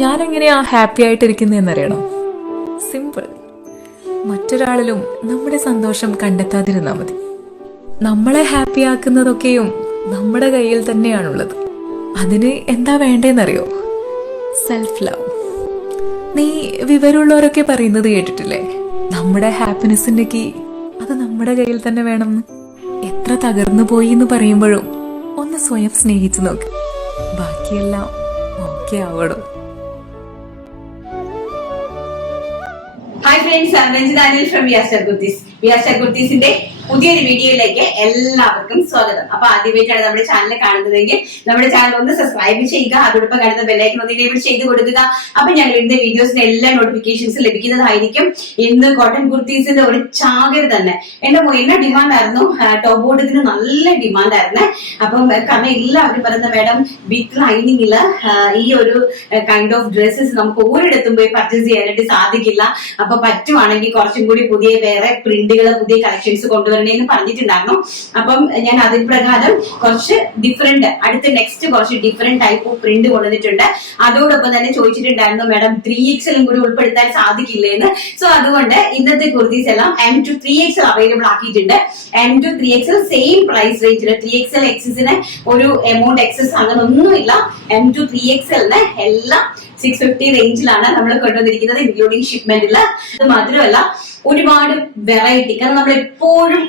ഞാനെങ്ങനെയാ happy ആയിട്ടിരിക്കുന്നതെന്നറിയണം? Simple. മറ്റൊരാളിലും നമ്മുടെ സന്തോഷം കണ്ടെത്താതിരുന്നാൽ മതി. നമ്മളെ ഹാപ്പി ആക്കുന്നതൊക്കെയും നമ്മുടെ കയ്യിൽ തന്നെയാണുള്ളത്. അതിന് എന്താ വേണ്ടതെന്നറിയോ? Self love. നീ വിവരമുള്ളവരൊക്കെ പറയുന്നത് കേട്ടിട്ടില്ലേ? നമ്മുടെ ഹാപ്പിനെസിന്റെ കീ അത് നമ്മുടെ കയ്യിൽ തന്നെ വേണമെന്ന്. എത്ര തകർന്നു പോയി എന്ന് പറയുമ്പോഴും ഒന്ന് സ്വയം സ്നേഹിച്ചു നോക്ക്. ബാക്കിയെല്ലാം ഓക്കെ ആവണം. Hi friends, Ranjitha Anil from വിയാസ്റ്റർ കുർത്തീസിന്റെ പുതിയൊരു വീഡിയോയിലേക്ക് എല്ലാവർക്കും സ്വാഗതം. അപ്പൊ ആദ്യമായിട്ടാണ് നമ്മുടെ ചാനൽ കാണുന്നതെങ്കിൽ നമ്മുടെ ചാനൽ ഒന്ന് സബ്സ്ക്രൈബ് ചെയ്യുക, അതോടൊപ്പം കാണുന്ന ബെല്ലൈക്കൺ ഒന്ന് എനേബിൾ ചെയ്ത് കൊടുക്കുക. അപ്പൊ ഞങ്ങൾ ഇടുന്ന വീഡിയോസിന്റെ എല്ലാ നോട്ടിഫിക്കേഷൻസ് ലഭിക്കുന്നതായിരിക്കും. ഇന്ന് കോട്ടൺ കുർത്തീസിന്റെ ഒരു ചാകര തന്നെ എന്റെ എന്നാ ഡിമാൻഡ് ആയിരുന്നു. ടോപ്പ് ബോർഡത്തിന് നല്ല ഡിമാൻഡ് ആയിരുന്നു. അപ്പം കാരണം എല്ലാവരും പറയുന്ന മേഡം ബിഗ് ലൈനിങ്ങില് ഈ ഒരു കൈൻഡ് ഓഫ് ഡ്രസ്സസ് നമുക്ക് ഒരിടത്തും പോയി പർച്ചേസ് ചെയ്യാനായിട്ട് സാധിക്കില്ല. അപ്പൊ പറ്റുവാണെങ്കിൽ കുറച്ചും കൂടി പുതിയ വേറെ പ്രിന്റുകൾ, പുതിയ കളക്ഷൻസ് കൊണ്ടുവരണേന്ന് പറഞ്ഞിട്ടുണ്ടായിരുന്നു. അപ്പം ഞാൻ അതിന് പ്രകാരം കുറച്ച് ഡിഫറെന്റ് നെക്സ്റ്റ് കുറച്ച് ഡിഫറെന്റ് ടൈപ്പ് ഓഫ് പ്രിന്റ് കൊണ്ടുവന്നിട്ടുണ്ട്. അതോടൊപ്പം തന്നെ ചോദിച്ചിട്ടുണ്ടായിരുന്നു മേഡം 3XL കൂടി ഉൾപ്പെടുത്താൻ സാധിക്കില്ലേന്ന്. സോ അതുകൊണ്ട് ഇന്നത്തെ കുർത്തീസ് എല്ലാം M to 3XL അവൈലബിൾ ആക്കിയിട്ടുണ്ട്. M to 3XL same price റേഞ്ചില്. 3XL എക്സസിന് ഒരു എമൗണ്ട് എക്സസ് അങ്ങനെ ഒന്നുമില്ല. M to 3XL എല്ലാം 650 റേഞ്ചിലാണ് നമ്മൾ കൊണ്ടുവന്നിരിക്കുന്നത്, ഇൻക്ലൂഡിംഗ് ഷിപ്മെന്റില്. ഇത് മാത്രമല്ല ഒരുപാട് വെറൈറ്റി, കാരണം നമ്മൾ എപ്പോഴും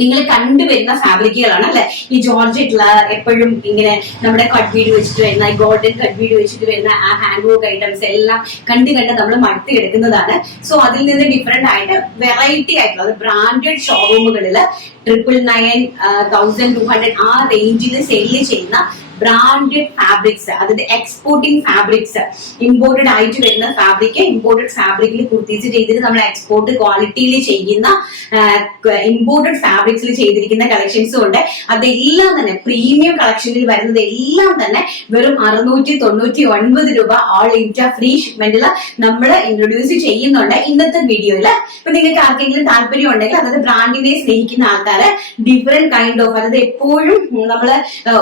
നിങ്ങൾ കണ്ടുവരുന്ന ഫാബ്രിക്കുകളാണ് അല്ലെ ഈ ജോർജറ്റില് എപ്പോഴും ഇങ്ങനെ നമ്മുടെ കട്ട് ബീഡ് വെച്ചിട്ട് വരുന്ന ഗോൾഡൻ കട്ട് ബീഡ് വെച്ചിട്ട് വരുന്ന ആ ഹാൻഡ് വർക്ക് ഐറ്റംസ് എല്ലാം കണ്ട് നമ്മൾ മടുത്ത് കിടക്കുന്നതാണ്. സോ അതിൽ നിന്ന് ഡിഫറെന്റ് ആയിട്ട് വെറൈറ്റി ആയിട്ടുള്ള ബ്രാൻഡഡ് ഷോറൂമുകളിൽ 999, 1200 ആ റേഞ്ചിൽ സെയിൽ ചെയ്യുന്ന ബ്രാൻഡഡ് ഫാബ്രിക്സ്, അതായത് എക്സ്പോർട്ടിംഗ് ഫാബ്രിക്സ്, ഇമ്പോർട്ടഡ് ആയിട്ട് വരുന്ന ഫാബ്രിക്, ഇമ്പോർട്ടഡ് ഫാബ്രിക്കിൽ കുർത്തീസ് ചെയ്തിട്ട് നമ്മൾ എക്സ്പോർട്ട് ക്വാളിറ്റിയിൽ ചെയ്യുന്ന ഇമ്പോർട്ടഡ് ഫാബ്രിക്സിൽ ചെയ്തിരിക്കുന്ന കളക്ഷൻസും ഉണ്ട്. അതെല്ലാം തന്നെ പ്രീമിയം കളക്ഷനിൽ വരുന്നത് എല്ലാം തന്നെ വെറും 699 രൂപ ഓൾ ഇന്ത്യ ഫ്രീ ഷിപ്മെന്റിൽ നമ്മൾ ഇൻട്രൊഡ്യൂസ് ചെയ്യുന്നുണ്ട് ഇന്നത്തെ വീഡിയോയില്. ഇപ്പൊ നിങ്ങൾക്ക് ആർക്കെങ്കിലും താല്പര്യം ഉണ്ടെങ്കിൽ, അതായത് ബ്രാൻഡിനെ സ്നേഹിക്കുന്ന ആൾക്കാര് ഡിഫറെന്റ് കൈൻഡ് ഓഫ്, അതായത് എപ്പോഴും നമ്മള്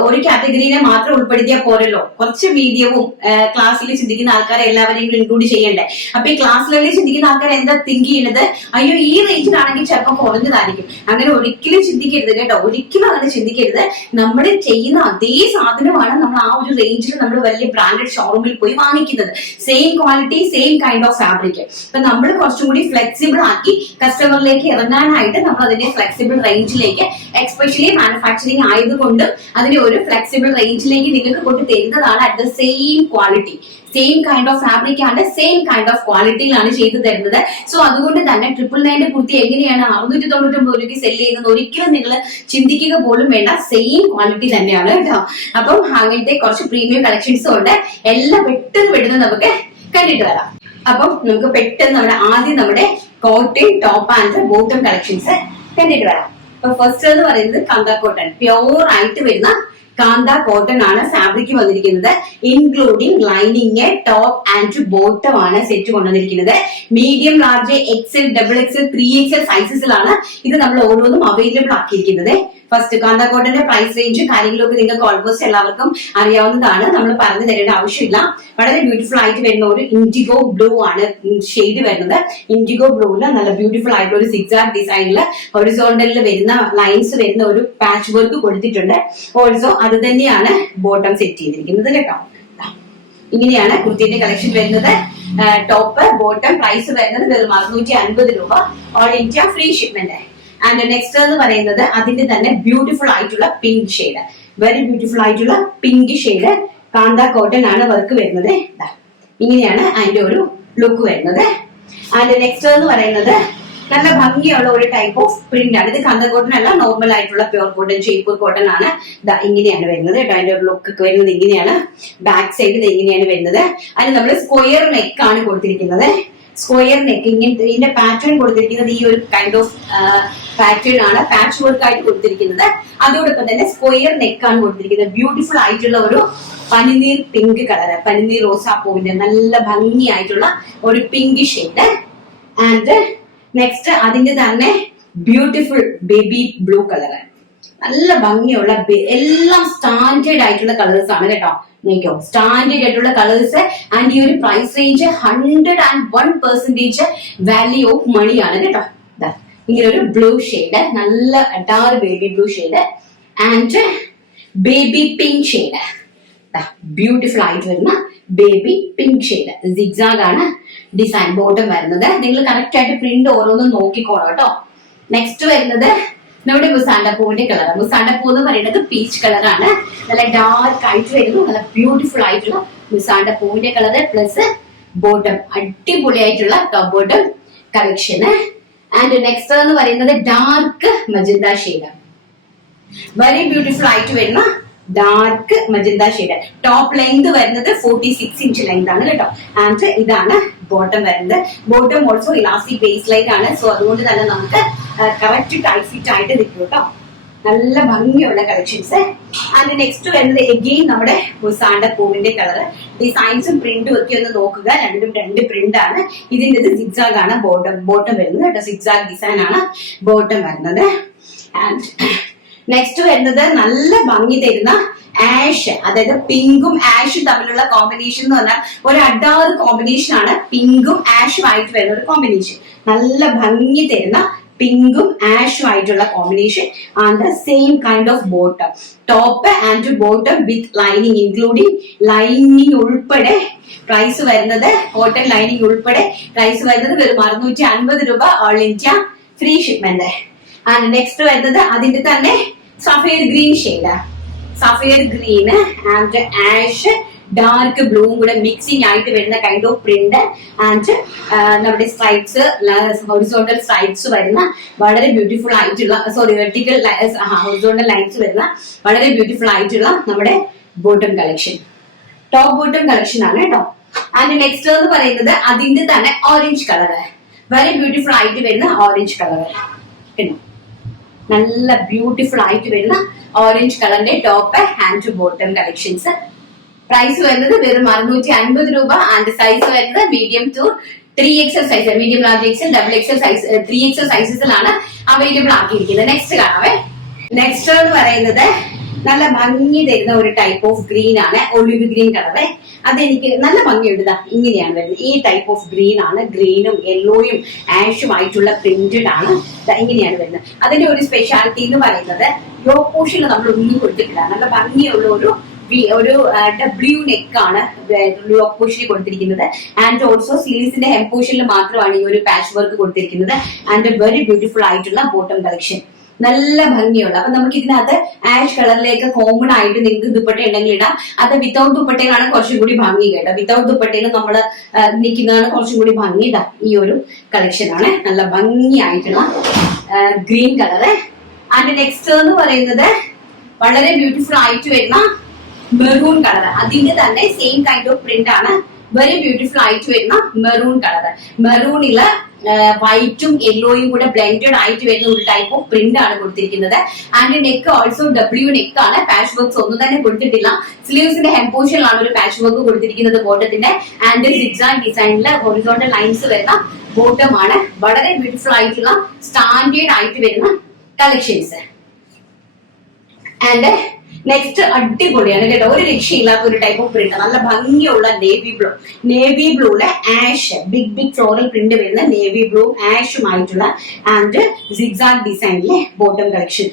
ഒരു കാറ്റഗറിനെ മാത്രം ഉൾപ്പെടുത്തിയാൽ പോരല്ലോ, കുറച്ച് മീഡിയവും ക്ലാസ്സിൽ ചിന്തിക്കുന്ന ആൾക്കാരെ എല്ലാവരെയും ഇൻക്ലൂഡ് ചെയ്യണ്ടേ. അപ്പൊ ഈ ക്ലാസ് ലെവലിൽ ചിന്തിക്കുന്ന ആൾക്കാർ എന്താ തിങ്ക് ചെയ്യുന്നത്? അയ്യോ ഈ റേഞ്ചിലാണെങ്കിൽ ചിലപ്പോൾ കുറഞ്ഞതായിരിക്കും. അങ്ങനെ ഒരിക്കലും ചിന്തിക്കരുത് കേട്ടോ, ഒരിക്കലും അങ്ങനെ ചിന്തിക്കരുത്. നമ്മൾ ചെയ്യുന്ന അതേ സാധനമാണ് നമ്മൾ ആ ഒരു റേഞ്ചിൽ നമ്മൾ വലിയ ബ്രാൻഡഡ് ഷോറൂമിൽ പോയി വാങ്ങിക്കുന്നത്. Same quality, same kind of fabric. അപ്പൊ നമ്മൾ കുറച്ചും കൂടി ഫ്ലെക്സിബിൾ ആക്കി കസ്റ്റമറിലേക്ക് ഇറങ്ങാനായിട്ട് നമ്മൾ അതിന്റെ ഫ്ലെക്സിബിൾ റേഞ്ചിലേക്ക്, എക്സ്പെഷ്യലി മാനുഫാക്ചറിങ് ആയതുകൊണ്ടും അതിന്റെ ഒരു ഫ്ലെക്സിബിൾ റേഞ്ചിലേക്ക് നിങ്ങൾക്ക് കൊണ്ട് തരുന്നതാണ്. At the same quality, same kind of fabric ആണ്, സെയിം കൈൻഡ് ഓഫ് ക്വാളിറ്റിയിലാണ് ചെയ്തു തരുന്നത്. സോ അതുകൊണ്ട് തന്നെ 999 കുർത്തി എങ്ങനെയാണ് 699 രൂപയ്ക്ക് സെല് ചെയ്യുന്നത് ഒരിക്കലും നിങ്ങൾ ചിന്തിക്കുക പോലും വേണ്ട. സെയിം ക്വാളിറ്റി തന്നെയാണ് കേട്ടോ. അപ്പം അങ്ങനത്തെ കുറച്ച് പ്രീമിയം കളക്ഷൻസും ഉണ്ട്. എല്ലാം പെട്ടെന്ന് നമുക്ക് കണ്ടിട്ട് വരാം. അപ്പം നമുക്ക് പെട്ടെന്ന് ആദ്യം നമ്മുടെ cotton top and bottom collections കണ്ടിട്ട് വരാം. അപ്പൊ ഫസ്റ്റ് എന്ന് പറയുന്നത് കാന്ത കോട്ടൺ, പ്യോർ ആയിട്ട് വരുന്ന കാന്ത കോട്ടൺ ആണ് ഫാബ്രിക് വന്നിരിക്കുന്നത്. Including lining, top and bottom ആണ് സെറ്റ് കൊണ്ടുവന്നിരിക്കുന്നത്. Medium, large, XL, XXL, 3XL സൈസസിലാണ് ഇത് നമ്മൾ ഓരോന്നും അവൈലബിൾ ആക്കിയിരിക്കുന്നത്. ഫസ്റ്റ് കാന്ത കോട്ടന്റെ പ്രൈസ് റേഞ്ചും കാര്യങ്ങളൊക്കെ നിങ്ങൾക്ക് ഓൾമോസ്റ്റ് എല്ലാവർക്കും അറിയാവുന്നതാണ്, നമ്മൾ പറഞ്ഞു തരേണ്ട ആവശ്യമില്ല. വളരെ ബ്യൂട്ടിഫുൾ ആയിട്ട് വരുന്ന ഒരു ഇൻഡിഗോ ബ്ലൂ ആണ് ഷെയ്ഡ് വരുന്നത്. ഇൻഡിഗോ ബ്ലൂവില് നല്ല ബ്യൂട്ടിഫുൾ ആയിട്ടുള്ള ഒരു സിക്സാർ ഡിസൈനില് ഹൊറിസോണ്ടലിൽ വരുന്ന ലൈൻസ് വരുന്ന ഒരു പാച്ച് വർക്ക് കൊടുത്തിട്ടുണ്ട്. ഓൾസോ അത് തന്നെയാണ് ബോട്ടം സെറ്റ് ചെയ്തിരിക്കുന്നത് കേട്ടോ. ഇങ്ങനെയാണ് കുർത്തിന്റെ കളക്ഷൻ വരുന്നത്. ടോപ്പ് ബോട്ടം പ്രൈസ് വരുന്നത് വെറും 650 രൂപ all India free shipment. And next എന്ന് പറയുന്നത് അതിന്റെ തന്നെ ബ്യൂട്ടിഫുൾ ആയിട്ടുള്ള പിങ്ക് ഷെയ്ഡ്, വെരി ബ്യൂട്ടിഫുൾ ആയിട്ടുള്ള പിങ്ക് ഷെയ്ഡ് കാന്ത കോട്ടൺ ആണ് വർക്ക് വരുന്നത്. ഇങ്ങനെയാണ് അതിന്റെ ഒരു ലുക്ക് വരുന്നത്. ആൻഡ് നെക്സ്റ്റ് എന്ന് പറയുന്നത് നല്ല ഭംഗിയുള്ള ഒരു ടൈപ്പ് ഓഫ് പ്രിന്റ് ആണ്. ഇത് കാന്ത കോട്ടൺ അല്ല, നോർമൽ ആയിട്ടുള്ള പ്യൂർ കോട്ടൺ, ഷേപ്പ് കോട്ടൺ ആണ്. ഇങ്ങനെയാണ് വരുന്നത് കേട്ടോ. അതിന്റെ ഒരു ലുക്ക് ഒക്കെ വരുന്നത് ഇങ്ങനെയാണ്. ബാക്ക് സൈഡ് ഇത് ഇങ്ങനെയാണ് വരുന്നത്. അതിന് നമ്മൾ സ്ക്വയർ നെക്ക് ആണ് കൊടുത്തിരിക്കുന്നത്. സ്ക്വയർ നെക്ക് ഇങ്ങനത്തെ ഇതിന്റെ പാറ്റേൺ കൊടുത്തിരിക്കുന്നത് ഈ ഒരു കൈൻഡ് ഓഫ് പാറ്റേൺ ആണ്, പാച്ച് വർക്ക് ആയിട്ട് കൊടുത്തിരിക്കുന്നത്. അതോടൊപ്പം തന്നെ സ്ക്വയർ നെക്ക് ആണ് കൊടുത്തിരിക്കുന്നത്. ബ്യൂട്ടിഫുൾ ആയിട്ടുള്ള ഒരു പനിനീർ പിങ്ക് കളറ്, പനിനീർ റോസാപ്പൂവിന്റെ നല്ല ഭംഗിയായിട്ടുള്ള ഒരു പിങ്ക് ഷെയ്ഡ്. ആൻഡ് നെക്സ്റ്റ് അതിന്റെ തന്നെ ബ്യൂട്ടിഫുൾ ബേബി ബ്ലൂ കളറ്, നല്ല ഭംഗിയുള്ള എല്ലാം സ്റ്റാൻഡേർഡ് ആയിട്ടുള്ള കളേഴ്സ് ആണ് കേട്ടോ. നോക്കിയോ, സ്റ്റാൻഡേർഡ് ആയിട്ടുള്ള കളേഴ്സ്. ആൻഡ് ഈ ഒരു price range 101% value of money ആണ് കേട്ടോ. ഇങ്ങനെ ഒരു ബ്ലൂ ഷെയ്ഡ്, നല്ല dark baby blue shade and baby pink shade. Beautiful ആയിട്ട് വരുന്ന ബേബി പിങ്ക് ഷെയ്ഡ്. സിഗ്സാഗ് ആണ് ഡിസൈൻ ബോട്ടം വരുന്നത്. നിങ്ങൾ കറക്റ്റ് ആയിട്ട് പ്രിന്റ് ഓരോന്നും നോക്കിക്കോളാം കേട്ടോ. നെക്സ്റ്റ് വരുന്നത് നമ്മുടെ മുസാണ്ടപ്പൂവിന്റെ കളർ. മുസാണ്ടപ്പൂ എന്ന് പറയുന്നത് പീച്ച് കളറാണ്. നല്ല ഡാർക്ക് ആയിട്ട് വരുന്നു, നല്ല ബ്യൂട്ടിഫുൾ ആയിട്ടുള്ള മുസാണ്ടപ്പൂവിന്റെ കളർ പ്ലസ് ബോട്ടം. അടിപൊളിയായിട്ടുള്ള top bottom collection. And next എന്ന് പറയുന്നത് dark magenta shade. Very beautiful ആയിട്ട് വരുന്ന dark magenta shade. Top length വരുന്നത് 46 ഇഞ്ച് ലെങ്ത് ആണ് കേട്ടോ. ആൻഡ് ഇതാണ് ബോട്ടം വരുന്നത്. Bottom also elastic base line ആണ്. സോ അതുകൊണ്ട് തന്നെ നമുക്ക് കറക്റ്റ് ടൈറ്റ് ഫിറ്റ് ആയിട്ട് നിൽക്കും കേട്ടോ. നല്ല ഭംഗിയുള്ള കളക്ഷൻസ്. ആൻഡ് നെക്സ്റ്റ് വരുന്നത് എഗെയിൻ നമ്മുടെ മുസാണ്ട പൂവിന്റെ കളർ. ഡിസൈൻസും പ്രിന്റും ഒക്കെ ഒന്ന് നോക്കുക. രണ്ടും രണ്ട് പ്രിന്റ് ആണ്. ഇതിന്റെ സിഗ്സാഗ് ആണ് ബോട്ടം വരുന്നത് കേട്ടോ. സിഗ്സാഗ് ഡിസൈൻ ആണ് ബോട്ടം വരുന്നത്. ആൻഡ് നെക്സ്റ്റ് വരുന്നത് നല്ല ഭംഗി തരുന്ന ആഷ്, അതായത് പിങ്കും ആഷും തമ്മിലുള്ള കോമ്പിനേഷൻ എന്ന് പറഞ്ഞാൽ ഒരു അഡാറ് കോമ്പിനേഷൻ ആണ്. പിങ്കും ആഷും ആയിട്ട് വരുന്ന ഒരു കോമ്പിനേഷൻ. നല്ല ഭംഗി തരുന്ന പിങ്കും ആഷും ആയിട്ടുള്ള combination. And the same kind of bottom. Top and bottom with lining, including lining ഉൾപ്പെടെ പ്രൈസ് വരുന്നത്, കോട്ടൺ ലൈനിങ് ഉൾപ്പെടെ പ്രൈസ് വരുന്നത് വെറും 650 രൂപ. All India free shipment. And next വരുന്നത് അതിന്റെ തന്നെ sapphire green shade. Sapphire green and ash dark ബ്ലൂവും കൂടെ മിക്സിംഗ് ആയിട്ട് വരുന്ന കൈൻഡ് ഓഫ് പ്രിന്റ്. ആൻഡ് നമ്മുടെ സ്ട്രൈപ്സ്, ഹൊറിസോണ്ടൽ സ്ട്രൈപ്സ് വരുന്ന വളരെ ബ്യൂട്ടിഫുൾ ആയിട്ടുള്ള, വെർട്ടിക്കൽ ഹൊറിസോണ്ടൽ ലൈൻസ് വരുന്ന വളരെ ബ്യൂട്ടിഫുൾ ആയിട്ടുള്ള നമ്മുടെ bottom collection, top bottom collection ആണ് കേട്ടോ. ആൻഡ് നെക്സ്റ്റ് എന്ന് പറയുന്നത് അതിന്റെ തന്നെ ഓറഞ്ച് കളർ. വെരി ബ്യൂട്ടിഫുൾ ആയിട്ട് വരുന്ന ഓറഞ്ച് കളർ. നല്ല ബ്യൂട്ടിഫുൾ ആയിട്ട് വരുന്ന ഓറഞ്ച് കളറിന്റെ top and bottom collections. Price വരുന്നത് വെറും 650 രൂപ. ആൻഡ് സൈസ് വരുന്നത് medium to 3XL size, medium large XL, double XL size, 3XL സൈസസിലാണ് അവൈലബിൾ ആക്കിയിരിക്കുന്നത്. നെക്സ്റ്റ് കാണാവേ. നെക്സ്റ്റ് എന്ന് പറയുന്നത് നല്ല ഭംഗി തരുന്ന ഒരു ടൈപ്പ് ഓഫ് ഗ്രീൻ ആണ്, ഒലിവ് ഗ്രീൻ കളറ്. അതെനിക്ക് നല്ല ഭംഗിയുണ്ട്. ഇങ്ങനെയാണ് വരുന്നത്. ഈ ടൈപ്പ് ഓഫ് ഗ്രീൻ ആണ്. ഗ്രീനും യെല്ലോയും ആഷും ആയിട്ടുള്ള പ്രിന്റഡ് ആണ്. ഇങ്ങനെയാണ് വരുന്നത്. അതിന്റെ ഒരു സ്പെഷ്യാലിറ്റി എന്ന് പറയുന്നത് ലോ പോർഷനിൽ നമ്മൾ ഒന്നും കൊടുത്തിട്ടില്ല. നല്ല ഭംഗിയുള്ള ഒരു ഡബ്ല്യു നെക്ക് ആണ് ലോ പോർഷനിൽ കൊടുത്തിരിക്കുന്നത്. ആൻഡ് ഓൾസോ സ്ലീവ്സിന്റെ ഹെം പോർഷനിൽ മാത്രമാണ് ഈ ഒരു പാച്ച് വർക്ക് കൊടുത്തിരിക്കുന്നത്. ആൻഡ് വെരി ബ്യൂട്ടിഫുൾ ആയിട്ടുള്ള ബോട്ടം കളക്ഷൻ. നല്ല ഭംഗിയുള്ള. അപ്പൊ നമുക്ക് ഇതിനകത്ത് ആഷ് കളറിലേക്ക് കോമൺ ആയിട്ട് നിങ്ങൾക്ക് ദുപ്പട്ട ഉണ്ടെങ്കിൽ ഇടാം. അത് വിത്തൗട്ട് ദുപ്പട്ടയിലാണ് കുറച്ചും കൂടി ഭംഗി കേട്ടോ. വിത്തൗട്ട് ദുപ്പട്ടയിൽ നമ്മൾ നിൽക്കുന്നതാണ് കുറച്ചും കൂടി ഭംഗി. ഇതാ ഈ ഒരു കളക്ഷൻ ആണ്. നല്ല ഭംഗിയായിട്ടുള്ള ഗ്രീൻ കളറ്. ആൻഡ് നെക്സ്റ്റ് എന്ന് പറയുന്നത് വളരെ ബ്യൂട്ടിഫുൾ ആയിട്ട് വരുന്ന മെറൂൺ കളർ. അതിന്റെ തന്നെ സെയിം കൈൻഡ് ഓഫ് പ്രിന്റ് ആണ്. വെരി ബ്യൂട്ടിഫുൾ ആയിട്ട് വരുന്ന മെറൂൺ കളർ. മെറൂണില് വൈറ്റും യെല്ലോയും കൂടെ ബ്ലെൻഡഡ് ആയിട്ട് വരുന്ന ഒരു ടൈപ്പ് ഓഫ് പ്രിന്റ് ആണ് കൊടുത്തിരിക്കുന്നത്. And neck also W neck ആണ്. പാച്ച് വർക്ക്സ് ഒന്നും തന്നെ കൊടുത്തിട്ടില്ല. സ്ലീവ്സിന്റെ ഹെം പോർഷനിലാണ് ഒരു പാച്ച് വർക്ക് കൊടുത്തിരിക്കുന്നത് ബോട്ടത്തിന്റെ. ആൻഡ് സിഗ്സാഗ് ഡിസൈനില് ഹൊറിസോണ്ടൽ ലൈൻസ് വരുന്ന ബോട്ടം ആണ്. വളരെ ബ്യൂട്ടിഫുൾ ആയിട്ടുള്ള സ്റ്റാൻഡേർഡ് ആയിട്ട് വരുന്ന കളക്ഷൻസ്. ആൻഡ് നെക്സ്റ്റ് അടിപൊളിയാണ് കേട്ടോ. ഒരു രക്ഷയില്ലാത്ത ഒരു ടൈപ്പ് ഓഫ് പ്രിന്റ്. നല്ല ഭംഗിയുള്ള നേവി ബ്ലൂലെ ആഷ്, ബിഗ് ഫ്ലോറൽ പ്രിന്റ് വരുന്ന നേവി ബ്ലൂ ആഷുമായിട്ടുള്ള ആൻഡ് സിഗ്സാഗ് ഡിസൈനിലെ ബോട്ടം കളക്ഷൻ.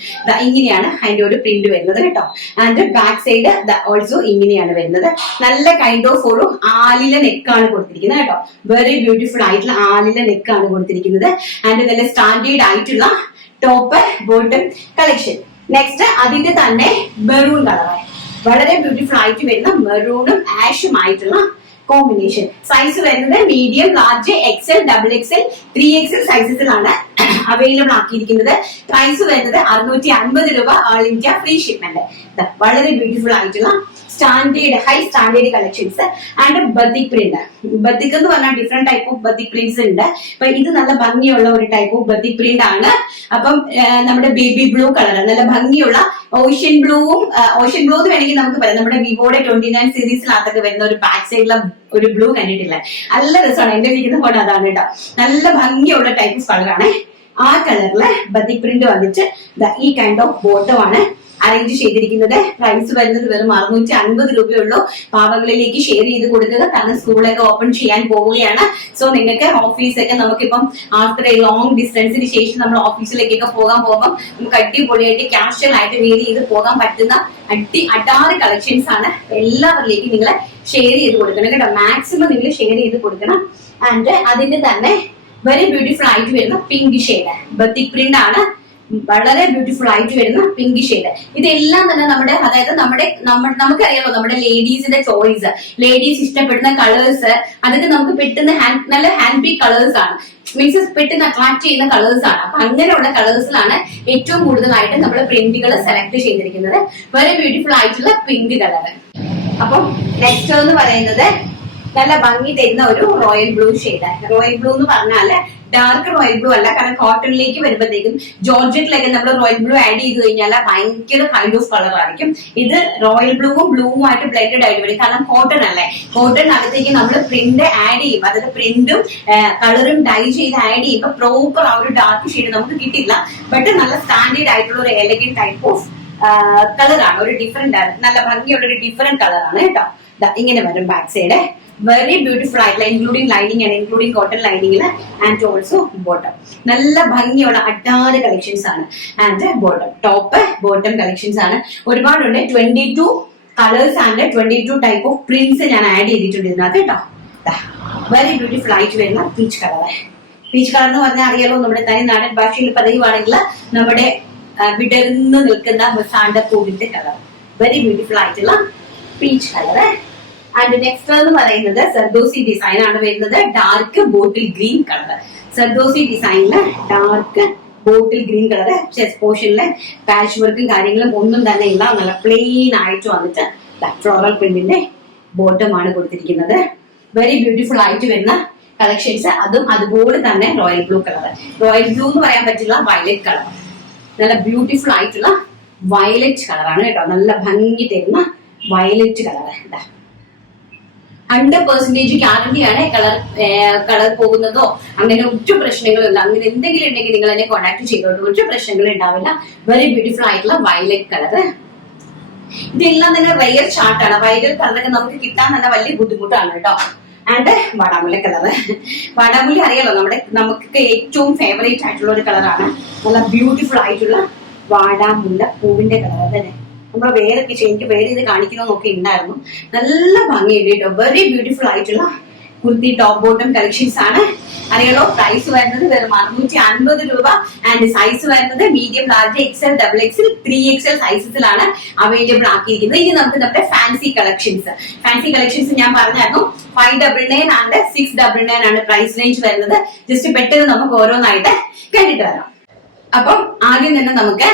ഇങ്ങനെയാണ് അതിന്റെ ഒരു പ്രിന്റ് വരുന്നത് കേട്ടോ. ആൻഡ് ബാക്ക് സൈഡ് ഓൾസോ ഇങ്ങനെയാണ് വരുന്നത്. നല്ല കൈൻഡ് ഓഫ് ഒരു ആലില നെക്കാണ് കൊടുത്തിരിക്കുന്നത് കേട്ടോ. വെരി ബ്യൂട്ടിഫുൾ ആയിട്ടുള്ള ആലില നെക്കാണ് കൊടുത്തിരിക്കുന്നത്. ആൻഡ് നല്ല സ്റ്റാൻഡേർഡ് ആയിട്ടുള്ള ടോപ്പ് ബോട്ടം കളക്ഷൻ. നെക്സ്റ്റ് അതിന്റെ തന്നെ മെറൂൺ കളർ. വളരെ ബ്യൂട്ടിഫുൾ ആയിട്ട് വരുന്ന മെറൂണും ആഷും ആയിട്ടുള്ള കോമ്പിനേഷൻ. സൈസ് വരുന്നത് medium, large, XL, double XL, 3XL സൈസസിലാണ് അവൈലബിൾ ആക്കിയിരിക്കുന്നത്. പ്രൈസ് വരുന്നത് 650 രൂപ. All India free shipment. വളരെ ബ്യൂട്ടിഫുൾ ആയിട്ടുള്ള standard, high standard collections. And batik print. Batik എന്ന് പറഞ്ഞാൽ different type of batik prints ഉണ്ട്. അപ്പൊ ഇത് നല്ല ഭംഗിയുള്ള ഒരു ടൈപ്പ് ഓഫ് ബത്തിക് പ്രിന്റ് ആണ്. അപ്പം നമ്മുടെ ബേബി ബ്ലൂ കളർ, നല്ല ഭംഗിയുള്ള ഓഷ്യൻ ബ്ലൂവും, ഓഷ്യൻ ബ്ലൂ എന്ന് വേണമെങ്കിൽ നമുക്ക് പറയാം. നമ്മുടെ വിവോയുടെ 29 സീരീസിനകത്തൊക്കെ വരുന്ന ഒരു ബാക്ക് സൈഡിലെ ഒരു ബ്ലൂ കണ്ടിട്ടില്ല. നല്ല രസമാണ്. എന്റെ ഇരിക്കുന്ന പോലെ അതാണ് കേട്ടോ. നല്ല ഭംഗിയുള്ള ടൈപ്പ് ഓഫ് കളറാണ്. ആ കളറിലെ ബത്തിക് പ്രിന്റ് വന്നിട്ട് ഈ കൈൻഡ് ഓഫ് ബോട്ടം ആണ് അറേഞ്ച് ചെയ്തിരിക്കുന്നത്. പ്രൈസ് വരുന്നത് വെറും 650 രൂപയുള്ളൂ. പാവങ്ങളിലേക്ക് ഷെയർ ചെയ്ത് കൊടുക്കുക, കാരണം സ്കൂളൊക്കെ ഓപ്പൺ ചെയ്യാൻ പോവുകയാണ്. സോ നിങ്ങൾക്ക് ഓഫീസൊക്കെ നമുക്കിപ്പം ആഫ്റ്റർ എ ലോങ് ഡിസ്റ്റൻസിന് ശേഷം നമ്മൾ ഓഫീസിലേക്കൊക്കെ പോകാൻ പോകുമ്പോൾ നമുക്ക് അടിപൊളിയായിട്ട് കാഷ്വൽ ആയിട്ട് വെയർ ചെയ്ത് പോകാൻ പറ്റുന്ന അടാറ് കളക്ഷൻസ് ആണ്. എല്ലാവരിലേക്കും നിങ്ങൾ ഷെയർ ചെയ്ത് കൊടുക്കണം കേട്ടോ. മാക്സിമം നിങ്ങൾ ഷെയർ ചെയ്ത് കൊടുക്കണം. ആൻഡ് അതിന്റെ തന്നെ വെരി ബ്യൂട്ടിഫുൾ ആയിട്ട് വരുന്ന പിങ്ക് ഷെയ്ഡ് ബത്തിക് പ്രിന്റ് ആണ്. വളരെ ബ്യൂട്ടിഫുൾ ആയിട്ട് വരുന്ന പിങ്ക് ഷെയ്ഡ്. ഇതെല്ലാം തന്നെ നമ്മുടെ, അതായത് നമുക്കറിയാലോ നമ്മുടെ ലേഡീസിന്റെ ചോയ്സ്, ലേഡീസ് ഇഷ്ടപ്പെടുന്ന കളേഴ്സ്, അതൊക്കെ നമുക്ക് പെട്ടെന്ന് നല്ല ഹാൻഡ് പിക്ക് കളേഴ്സ് ആണ്, മീൻസ് പെട്ടെന്ന് അട്രാക്ട് ചെയ്യുന്ന കളേഴ്സ് ആണ്. അപ്പൊ അങ്ങനെയുള്ള കളേഴ്സിലാണ് ഏറ്റവും കൂടുതലായിട്ട് നമ്മൾ പ്രിന്റുകൾ സെലക്ട് ചെയ്തിരിക്കുന്നത്. വെരി ബ്യൂട്ടിഫുൾ ആയിട്ടുള്ള പിങ്ക് കളർ. അപ്പം നെക്സ്റ്റ് എന്ന് പറയുന്നത് നല്ല ഭംഗി തരുന്ന ഒരു royal blue shade. Royal blue എന്ന് പറഞ്ഞാല് ഡാർക്ക് റോയൽ ബ്ലൂ അല്ല, കാരണം കോട്ടണിലേക്ക് വരുമ്പോഴത്തേക്കും ജോർജറ്റിലൊക്കെ നമ്മൾ റോയൽ ബ്ലൂ ആഡ് ചെയ്ത് കഴിഞ്ഞാൽ ഭയങ്കര കൈൻഡ് ഓഫ് കളർ ആയിരിക്കും. ഇത് റോയൽ ബ്ലൂവും ആയിട്ട് ബ്ലെൻഡഡ് ആയിട്ട് വരും, കാരണം കോട്ടൺ അല്ലേ. കോട്ടണിനകത്തേക്ക് നമ്മൾ പ്രിന്റ് ആഡ് ചെയ്യും, അതായത് പ്രിന്റും കളറും ഡൈ ചെയ്ത് ആഡ് ചെയ്യുമ്പോൾ പ്രോപ്പർ ആ ഒരു ഡാർക്ക് ഷെയ്ഡ് നമുക്ക് കിട്ടില്ല. ബട്ട് നല്ല സ്റ്റാൻഡേർഡ് ആയിട്ടുള്ള ഒരു എലഗന്റ് ടൈപ്പ് ഓഫ് കളറാണ്, ഒരു ഡിഫറെന്റ് ആണ്, നല്ല ഭംഗിയുള്ള ഒരു ഡിഫറെന്റ് കളറാണ് കേട്ടോ. ഇങ്ങനെ വരും ബാക്ക് സൈഡ്. വെരി ബ്യൂട്ടിഫുൾ ആയിട്ടുള്ള ഇൻക്ലൂഡിംഗ് ലൈനിങ് ആണ്, ഇൻക്ലൂഡിംഗ് കോട്ടൺ ലൈനിങ്ങില് ആൻഡ് ഓൾസോ ബോട്ടം. നല്ല ഭംഗിയുള്ള അഡാറ് കളക്ഷൻസ് ആണ്. And bottom, top bottom collections ആണ് ഒരുപാടുണ്ട്. 22 colours and 22 type of prints ഞാൻ ആഡ് ചെയ്തിട്ടുണ്ട് ഇതിനകത്ത് കേട്ടോ. വെരി ബ്യൂട്ടിഫുൾ ആയിട്ട് വരുന്ന പീച്ച് കളർ. പീച്ച് കളർ എന്ന് പറഞ്ഞാൽ അറിയാലോ, നമ്മുടെ തനി നാടൻ ഭാഷയിൽ പറയുവാണെങ്കിൽ നമ്മുടെ വിടർന്ന് നിൽക്കുന്ന മസാണ്ട പൂവിന്റെ കളർ. വെരി ബ്യൂട്ടിഫുൾ ആയിട്ടുള്ള പീച്ച് കളർ. ആൻഡ് നെക്സ്റ്റ് എന്ന് പറയുന്നത് സർദോസി ഡിസൈൻ ആണ് വരുന്നത്. Dark bottle green colour. Zardozi ഡിസൈനില് dark bottle green colour. Chest പോർഷനിലെ പാച്ച് വർക്കും കാര്യങ്ങളും ഒന്നും തന്നെ ഇല്ല, നല്ല പ്ലെയിൻ ആയിട്ട് വന്നിട്ട് ഫ്ലോറൽ പ്രിന്റിന്റെ ബോട്ടം ആണ് കൊടുത്തിരിക്കുന്നത്. വെരി ബ്യൂട്ടിഫുൾ ആയിട്ട് വരുന്ന കളക്ഷൻസ്. അതും അതുപോലെ തന്നെ royal blue colour. Royal blue എന്ന് പറയാൻ പറ്റില്ല, വയലറ്റ് കളർ. നല്ല ബ്യൂട്ടിഫുൾ ആയിട്ടുള്ള വയലറ്റ് കളറാണ് കേട്ടോ. നല്ല ഭംഗി തരുന്ന വയലറ്റ് കളർ. 100% ഗ്യാരണ്ടിയാണ്. കളർ പോകുന്നതോ അങ്ങനെ ഒറ്റ പ്രശ്നങ്ങളില്ല. അങ്ങനെ എന്തെങ്കിലും ഉണ്ടെങ്കിൽ നിങ്ങൾ എന്നെ കോൺടാക്ട് ചെയ്തോട്ട്, ഒറ്റ പ്രശ്നങ്ങൾ ഉണ്ടാവില്ല. വെരി ബ്യൂട്ടിഫുൾ ആയിട്ടുള്ള വയലറ്റ് കളർ. ഇതെല്ലാം തന്നെ റെയർ ചാർട്ടാണ്. വയലറ്റ് കളറൊക്കെ നമുക്ക് കിട്ടാൻ തന്നെ വലിയ ബുദ്ധിമുട്ടാണ് കേട്ടോ. And വാടാമുല്ല colour. വാടാമുല്ല അറിയാലോ, നമുക്ക് ഏറ്റവും ഫേവറേറ്റ് ആയിട്ടുള്ള ഒരു കളറാണ്. നല്ല ബ്യൂട്ടിഫുൾ ആയിട്ടുള്ള വാടാമുല്ല പൂവിന്റെ കളർ തന്നെ. നമ്മൾ വേറൊക്കെ എനിക്ക് വേറെ ഇത് കാണിക്കണമെന്നൊക്കെ ഉണ്ടായിരുന്നു. നല്ല ഭംഗിയുണ്ട് കേട്ടോ. വെരി ബ്യൂട്ടിഫുൾ ആയിട്ടുള്ള കുർത്തി ടോപ്പ് ബോട്ടം കളക്ഷൻസ് ആണ്. അറിയാലോ, പ്രൈസ് വരുന്നത് വെറും 650 രൂപ. ആൻഡ് സൈസ് വരുന്നത് medium, large, XL, XXL, 3XL സൈസസിലാണ് അവൈലബിൾ ആക്കിയിരിക്കുന്നത്. ഇനി നമുക്ക് നമ്മുടെ ഫാൻസി കളക്ഷൻസ് ഞാൻ പറഞ്ഞായിരുന്നു 599 ആൻഡ് 699 ആണ് പ്രൈസ് റേഞ്ച് വരുന്നത്. ജസ്റ്റ് പെട്ടെന്ന് നമുക്ക് ഓരോന്നായിട്ട് കണ്ടിട്ട് വരാം. അപ്പം ആദ്യം തന്നെ നമുക്ക്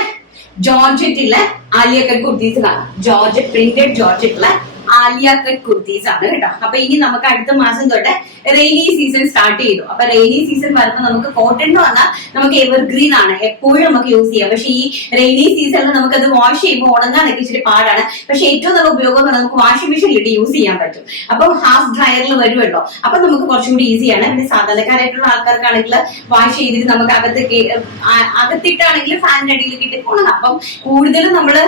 ജോർജറ്റിലെ ആലിയ കട്ട് കുർത്തീസ് കാണാം. ജോർജറ്റ് പ്രിന്റഡ് ജോർജറ്റിലെ ആലിയ കട്ട് കുർത്തീസ് ആണ് കേട്ടോ. അപ്പൊ ഇനി നമുക്ക് അടുത്ത മാസം തൊട്ട് റെയിനി സീസൺ സ്റ്റാർട്ട് ചെയ്തു. അപ്പൊ റെയിനി സീസൺ വരുമ്പോൾ നമുക്ക് കോട്ടൺ എന്ന് പറഞ്ഞാൽ നമുക്ക് എവർഗ്രീൻ ആണ്, എപ്പോഴും നമുക്ക് യൂസ് ചെയ്യാം. പക്ഷെ ഈ റെയിനി സീസണിൽ നമുക്കത് വാഷ് ചെയ്യുമ്പോൾ ഉണങ്ങാനൊക്കെ ഇച്ചിരി പാടാണ്. പക്ഷെ ഏറ്റവും നല്ല ഉപയോഗം എന്ന് പറഞ്ഞാൽ നമുക്ക് വാഷിംഗ് മെഷീനിലിട്ട് യൂസ് ചെയ്യാൻ പറ്റും. അപ്പൊ ഹാഫ് ഡ്രയറിൽ വരുമല്ലോ, അപ്പൊ നമുക്ക് കുറച്ചും കൂടി ഈസിയാണ്. പിന്നെ സാധാരണക്കാരായിട്ടുള്ള ആൾക്കാർക്കാണെങ്കിൽ വാഷ് ചെയ്തിട്ട് നമുക്ക് അകത്തിട്ടാണെങ്കിൽ ഫാനിന്റെ അടിയിലേക്ക് ഇട്ട് ഉണങ്ങാം. അപ്പം കൂടുതലും നമ്മള്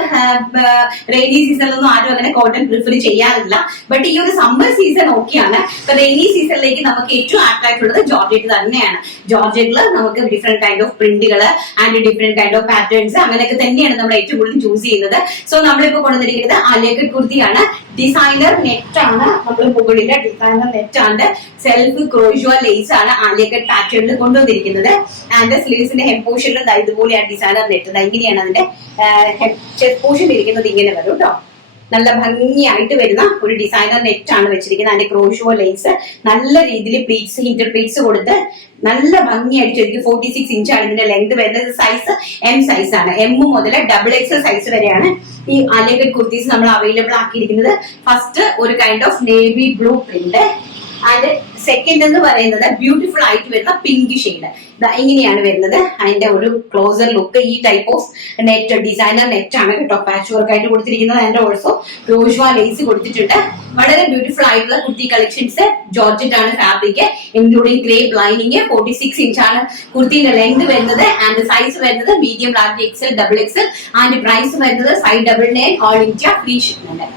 റെയിനി സീസണിലൊന്നും ആരും അങ്ങനെ കോട്ടൺ പ്രിഫർ ചെയ്യാറില്ല. ബട്ട് ഈ ഒരു സമ്മർ സീസൺ ഓക്കെയാണ്. അപ്പൊ റെയിനി സീസണിലേക്ക് നമുക്ക് ഏറ്റവും ആപ്റ്റ് ആയിട്ടുള്ളത് ജോർജറ്റ് തന്നെയാണ്. ജോർജറ്റിൽ നമുക്ക് ഡിഫറെന്റ് കൈൻഡ് ഓഫ് പ്രിന്റുകൾ and different kind of patterns അങ്ങനെയൊക്കെ തന്നെയാണ് നമ്മൾ ഏറ്റവും കൂടുതൽ ചൂസ് ചെയ്യുന്നത്. സോ നമ്മളിപ്പോ കൊണ്ടുവന്നിരിക്കുന്നത് ആലിയ കട്ട് കുർത്തിയാണ്. ഡിസൈനർ നെറ്റ് ആണ് നമ്മൾ മുകളിലെ ഡിസൈനർ നെറ്റ് ആണ്. സെൽഫ് ക്രോഷ്വ ലേസ് ആണ് ആലിയ കട്ട് പാറ്റേണിൽ കൊണ്ടുവന്നിരിക്കുന്നത്. ആൻഡ് സ്ലീവ്സിന്റെ ഹെം പോർഷനിലും ഇതുപോലെയാണ് ഡിസൈനർ നെറ്റ്. ഇങ്ങനെയാണ് അതിന്റെ ചെസ്റ്റ് പോർഷൻ ഇരിക്കുന്നത്. ഇങ്ങനെ വരും കേട്ടോ. നല്ല ഭംഗിയായിട്ട് വരുന്ന ഒരു ഡിസൈനർ നെറ്റ് ആണ് വെച്ചിരിക്കുന്നത്. അതിന്റെ ക്രോഷോ ലേസ് നല്ല രീതിയിൽ പ്ലീറ്റ്സ്, ഹിന്റർ പ്ലീറ്റ്സ് കൊടുത്ത് നല്ല ഭംഗിയായിട്ട് ശരിക്കും 46 ഇഞ്ചാണ് ഇതിന്റെ ലെങ്ത് വരുന്നത്. സൈസ് M സൈസ് ആണ്. M മുതൽ XXL സൈസ് വരെയാണ് ഈ ആലിയ കട്ട് കുർത്തീസ് നമ്മൾ അവൈലബിൾ ആക്കിയിരിക്കുന്നത്. ഫസ്റ്റ് ഒരു kind of navy blue print, and second എന്ന് പറയുന്നത് ബ്യൂട്ടിഫുൾ ആയിട്ട് വരുന്ന പിങ്ക് ഷെയ്ഡ്. ഇങ്ങനെയാണ് വരുന്നത്. അതിന്റെ ഒരു ക്ലോസർ ലുക്ക്. ഈ type of net designer net ആണ് കേട്ടോ പാച്ച് വർക്ക് ആയിട്ട് കൊടുത്തിരിക്കുന്നത്. അതിന്റെ ഓൾസോ ക്രോഷ്വ ലേസ് കൊടുത്തിട്ടുണ്ട്. വളരെ ബ്യൂട്ടിഫുൾ ആയിട്ടുള്ള കുർത്തി കളക്ഷൻസ്. ജോർജറ്റ് ആണ് fabric, including crepe lining. 46 inch ആണ് കുർത്തിന്റെ ലെങ്ത് വരുന്നത്. ആൻഡ് സൈസ് വരുന്നത് medium, large, XL, double XL. And price വരുന്നത് 599 all India free shipment.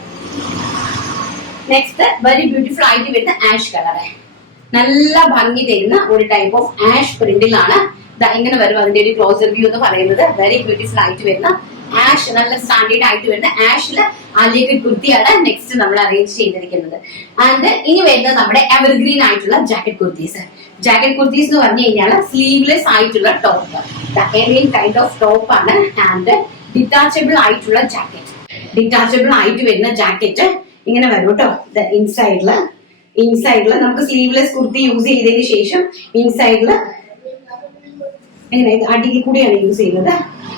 Next very beautiful ആയിട്ട് വരുന്ന ആഷ് കളർ. നല്ല ഭംഗി തരുന്ന ഒരു ടൈപ്പ് ഓഫ് ആഷ് പ്രിന്റിലാണ് ഇങ്ങനെ വരും. അതിന്റെ ഒരു ക്ലോസർ വ്യൂ എന്ന് പറയുന്നത് വെരി ബ്യൂട്ടിഫുൾ ആയിട്ട് വരുന്ന ആഷ്, നല്ല സ്റ്റാൻഡേർഡ് ആയിട്ട് വരുന്ന ആഷില് ആലിയ കുർത്തിയാണ് നെക്സ്റ്റ് നമ്മൾ അറേഞ്ച് ചെയ്തിരിക്കുന്നത്. ആൻഡ് ഇനി വരുന്നത് നമ്മുടെ എവർഗ്രീൻ ആയിട്ടുള്ള ജാക്കറ്റ് കുർത്തീസ്. ജാക്കറ്റ് കുർത്തീസ് എന്ന് പറഞ്ഞു കഴിഞ്ഞാൽ സ്ലീവ്ലെസ് ആയിട്ടുള്ള ടോപ്പ്, എലിയൻ കൈൻഡ് ഓഫ് ടോപ്പ് ആണ്. ആൻഡ് ഡിറ്റാച്ചബിൾ ആയിട്ടുള്ള ജാക്കറ്റ്, ഡിറ്റാച്ചബിൾ ആയിട്ട് വരുന്ന ജാക്കറ്റ് ഇങ്ങനെ വരും കേട്ടോ. ഇൻസൈഡില് നമുക്ക് സ്ലീവ്ലെസ് കുർത്തി യൂസ് ചെയ്തതിന് ശേഷം ഇൻസൈഡില് എങ്ങനെ അടിയിൽ കൂടിയാണ് യൂസ് ചെയ്യുന്നത്.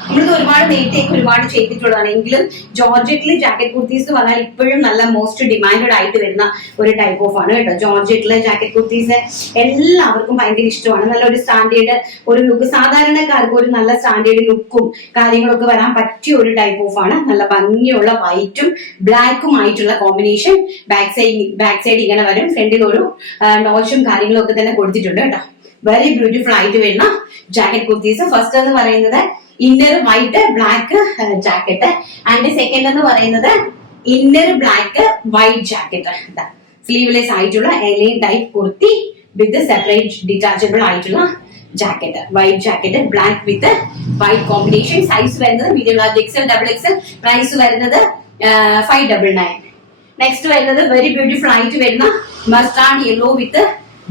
നമ്മളിത് ഒരുപാട് നേരത്തേക്ക് ഒരുപാട് ചെയ്തിട്ടുള്ളതാണ്. എങ്കിലും ജോർജറ്റില് ജാക്കറ്റ് കുർത്തീസ് എന്ന് പറഞ്ഞാൽ ഇപ്പോഴും നല്ല മോസ്റ്റ് ഡിമാൻഡഡ് ആയിട്ട് വരുന്ന ഒരു ടൈപ്പ് ഓഫ് ആണ് കേട്ടോ. ജോർജറ്റിലെ ജാക്കറ്റ് കുർത്തീസ് എല്ലാവർക്കും ഭയങ്കര ഇഷ്ടമാണ്. നല്ലൊരു സ്റ്റാൻഡേർഡ് ഒരു ലുക്ക്, സാധാരണക്കാർക്ക് ഒരു നല്ല സ്റ്റാൻഡേർഡ് ലുക്കും കാര്യങ്ങളൊക്കെ വരാൻ പറ്റിയ ഒരു ടൈപ്പ് ഓഫ് ആണ്. നല്ല ഭംഗിയുള്ള വൈറ്റും ബ്ലാക്കും ആയിട്ടുള്ള കോമ്പിനേഷൻ. ബാക്ക് സൈഡ് ഇങ്ങനെ വരും. ഫ്രണ്ടിൽ ഒരു നോച്ചും കാര്യങ്ങളും ഒക്കെ തന്നെ കൊടുത്തിട്ടുണ്ട് കേട്ടോ. വെരി ബ്യൂട്ടിഫുൾ ആയിട്ട് വരുന്ന ജാക്കറ്റ് കുർത്തീസ്. ഫസ്റ്റ് എന്ന് പറയുന്നത് inner white black jacket. And second എന്ന് പറയുന്നത് inner black white jacket. Sleeveless ആയിട്ടുള്ള A line type kurti with separate detachable ആയിട്ടുള്ള jacket. White jacket black with white combination. Size വരുന്നത് medium, large, XL, double XL. Price വരുന്നത് 599. Next വരുന്നത് very beautiful ആയിട്ട് വരുന്ന mustard yellow with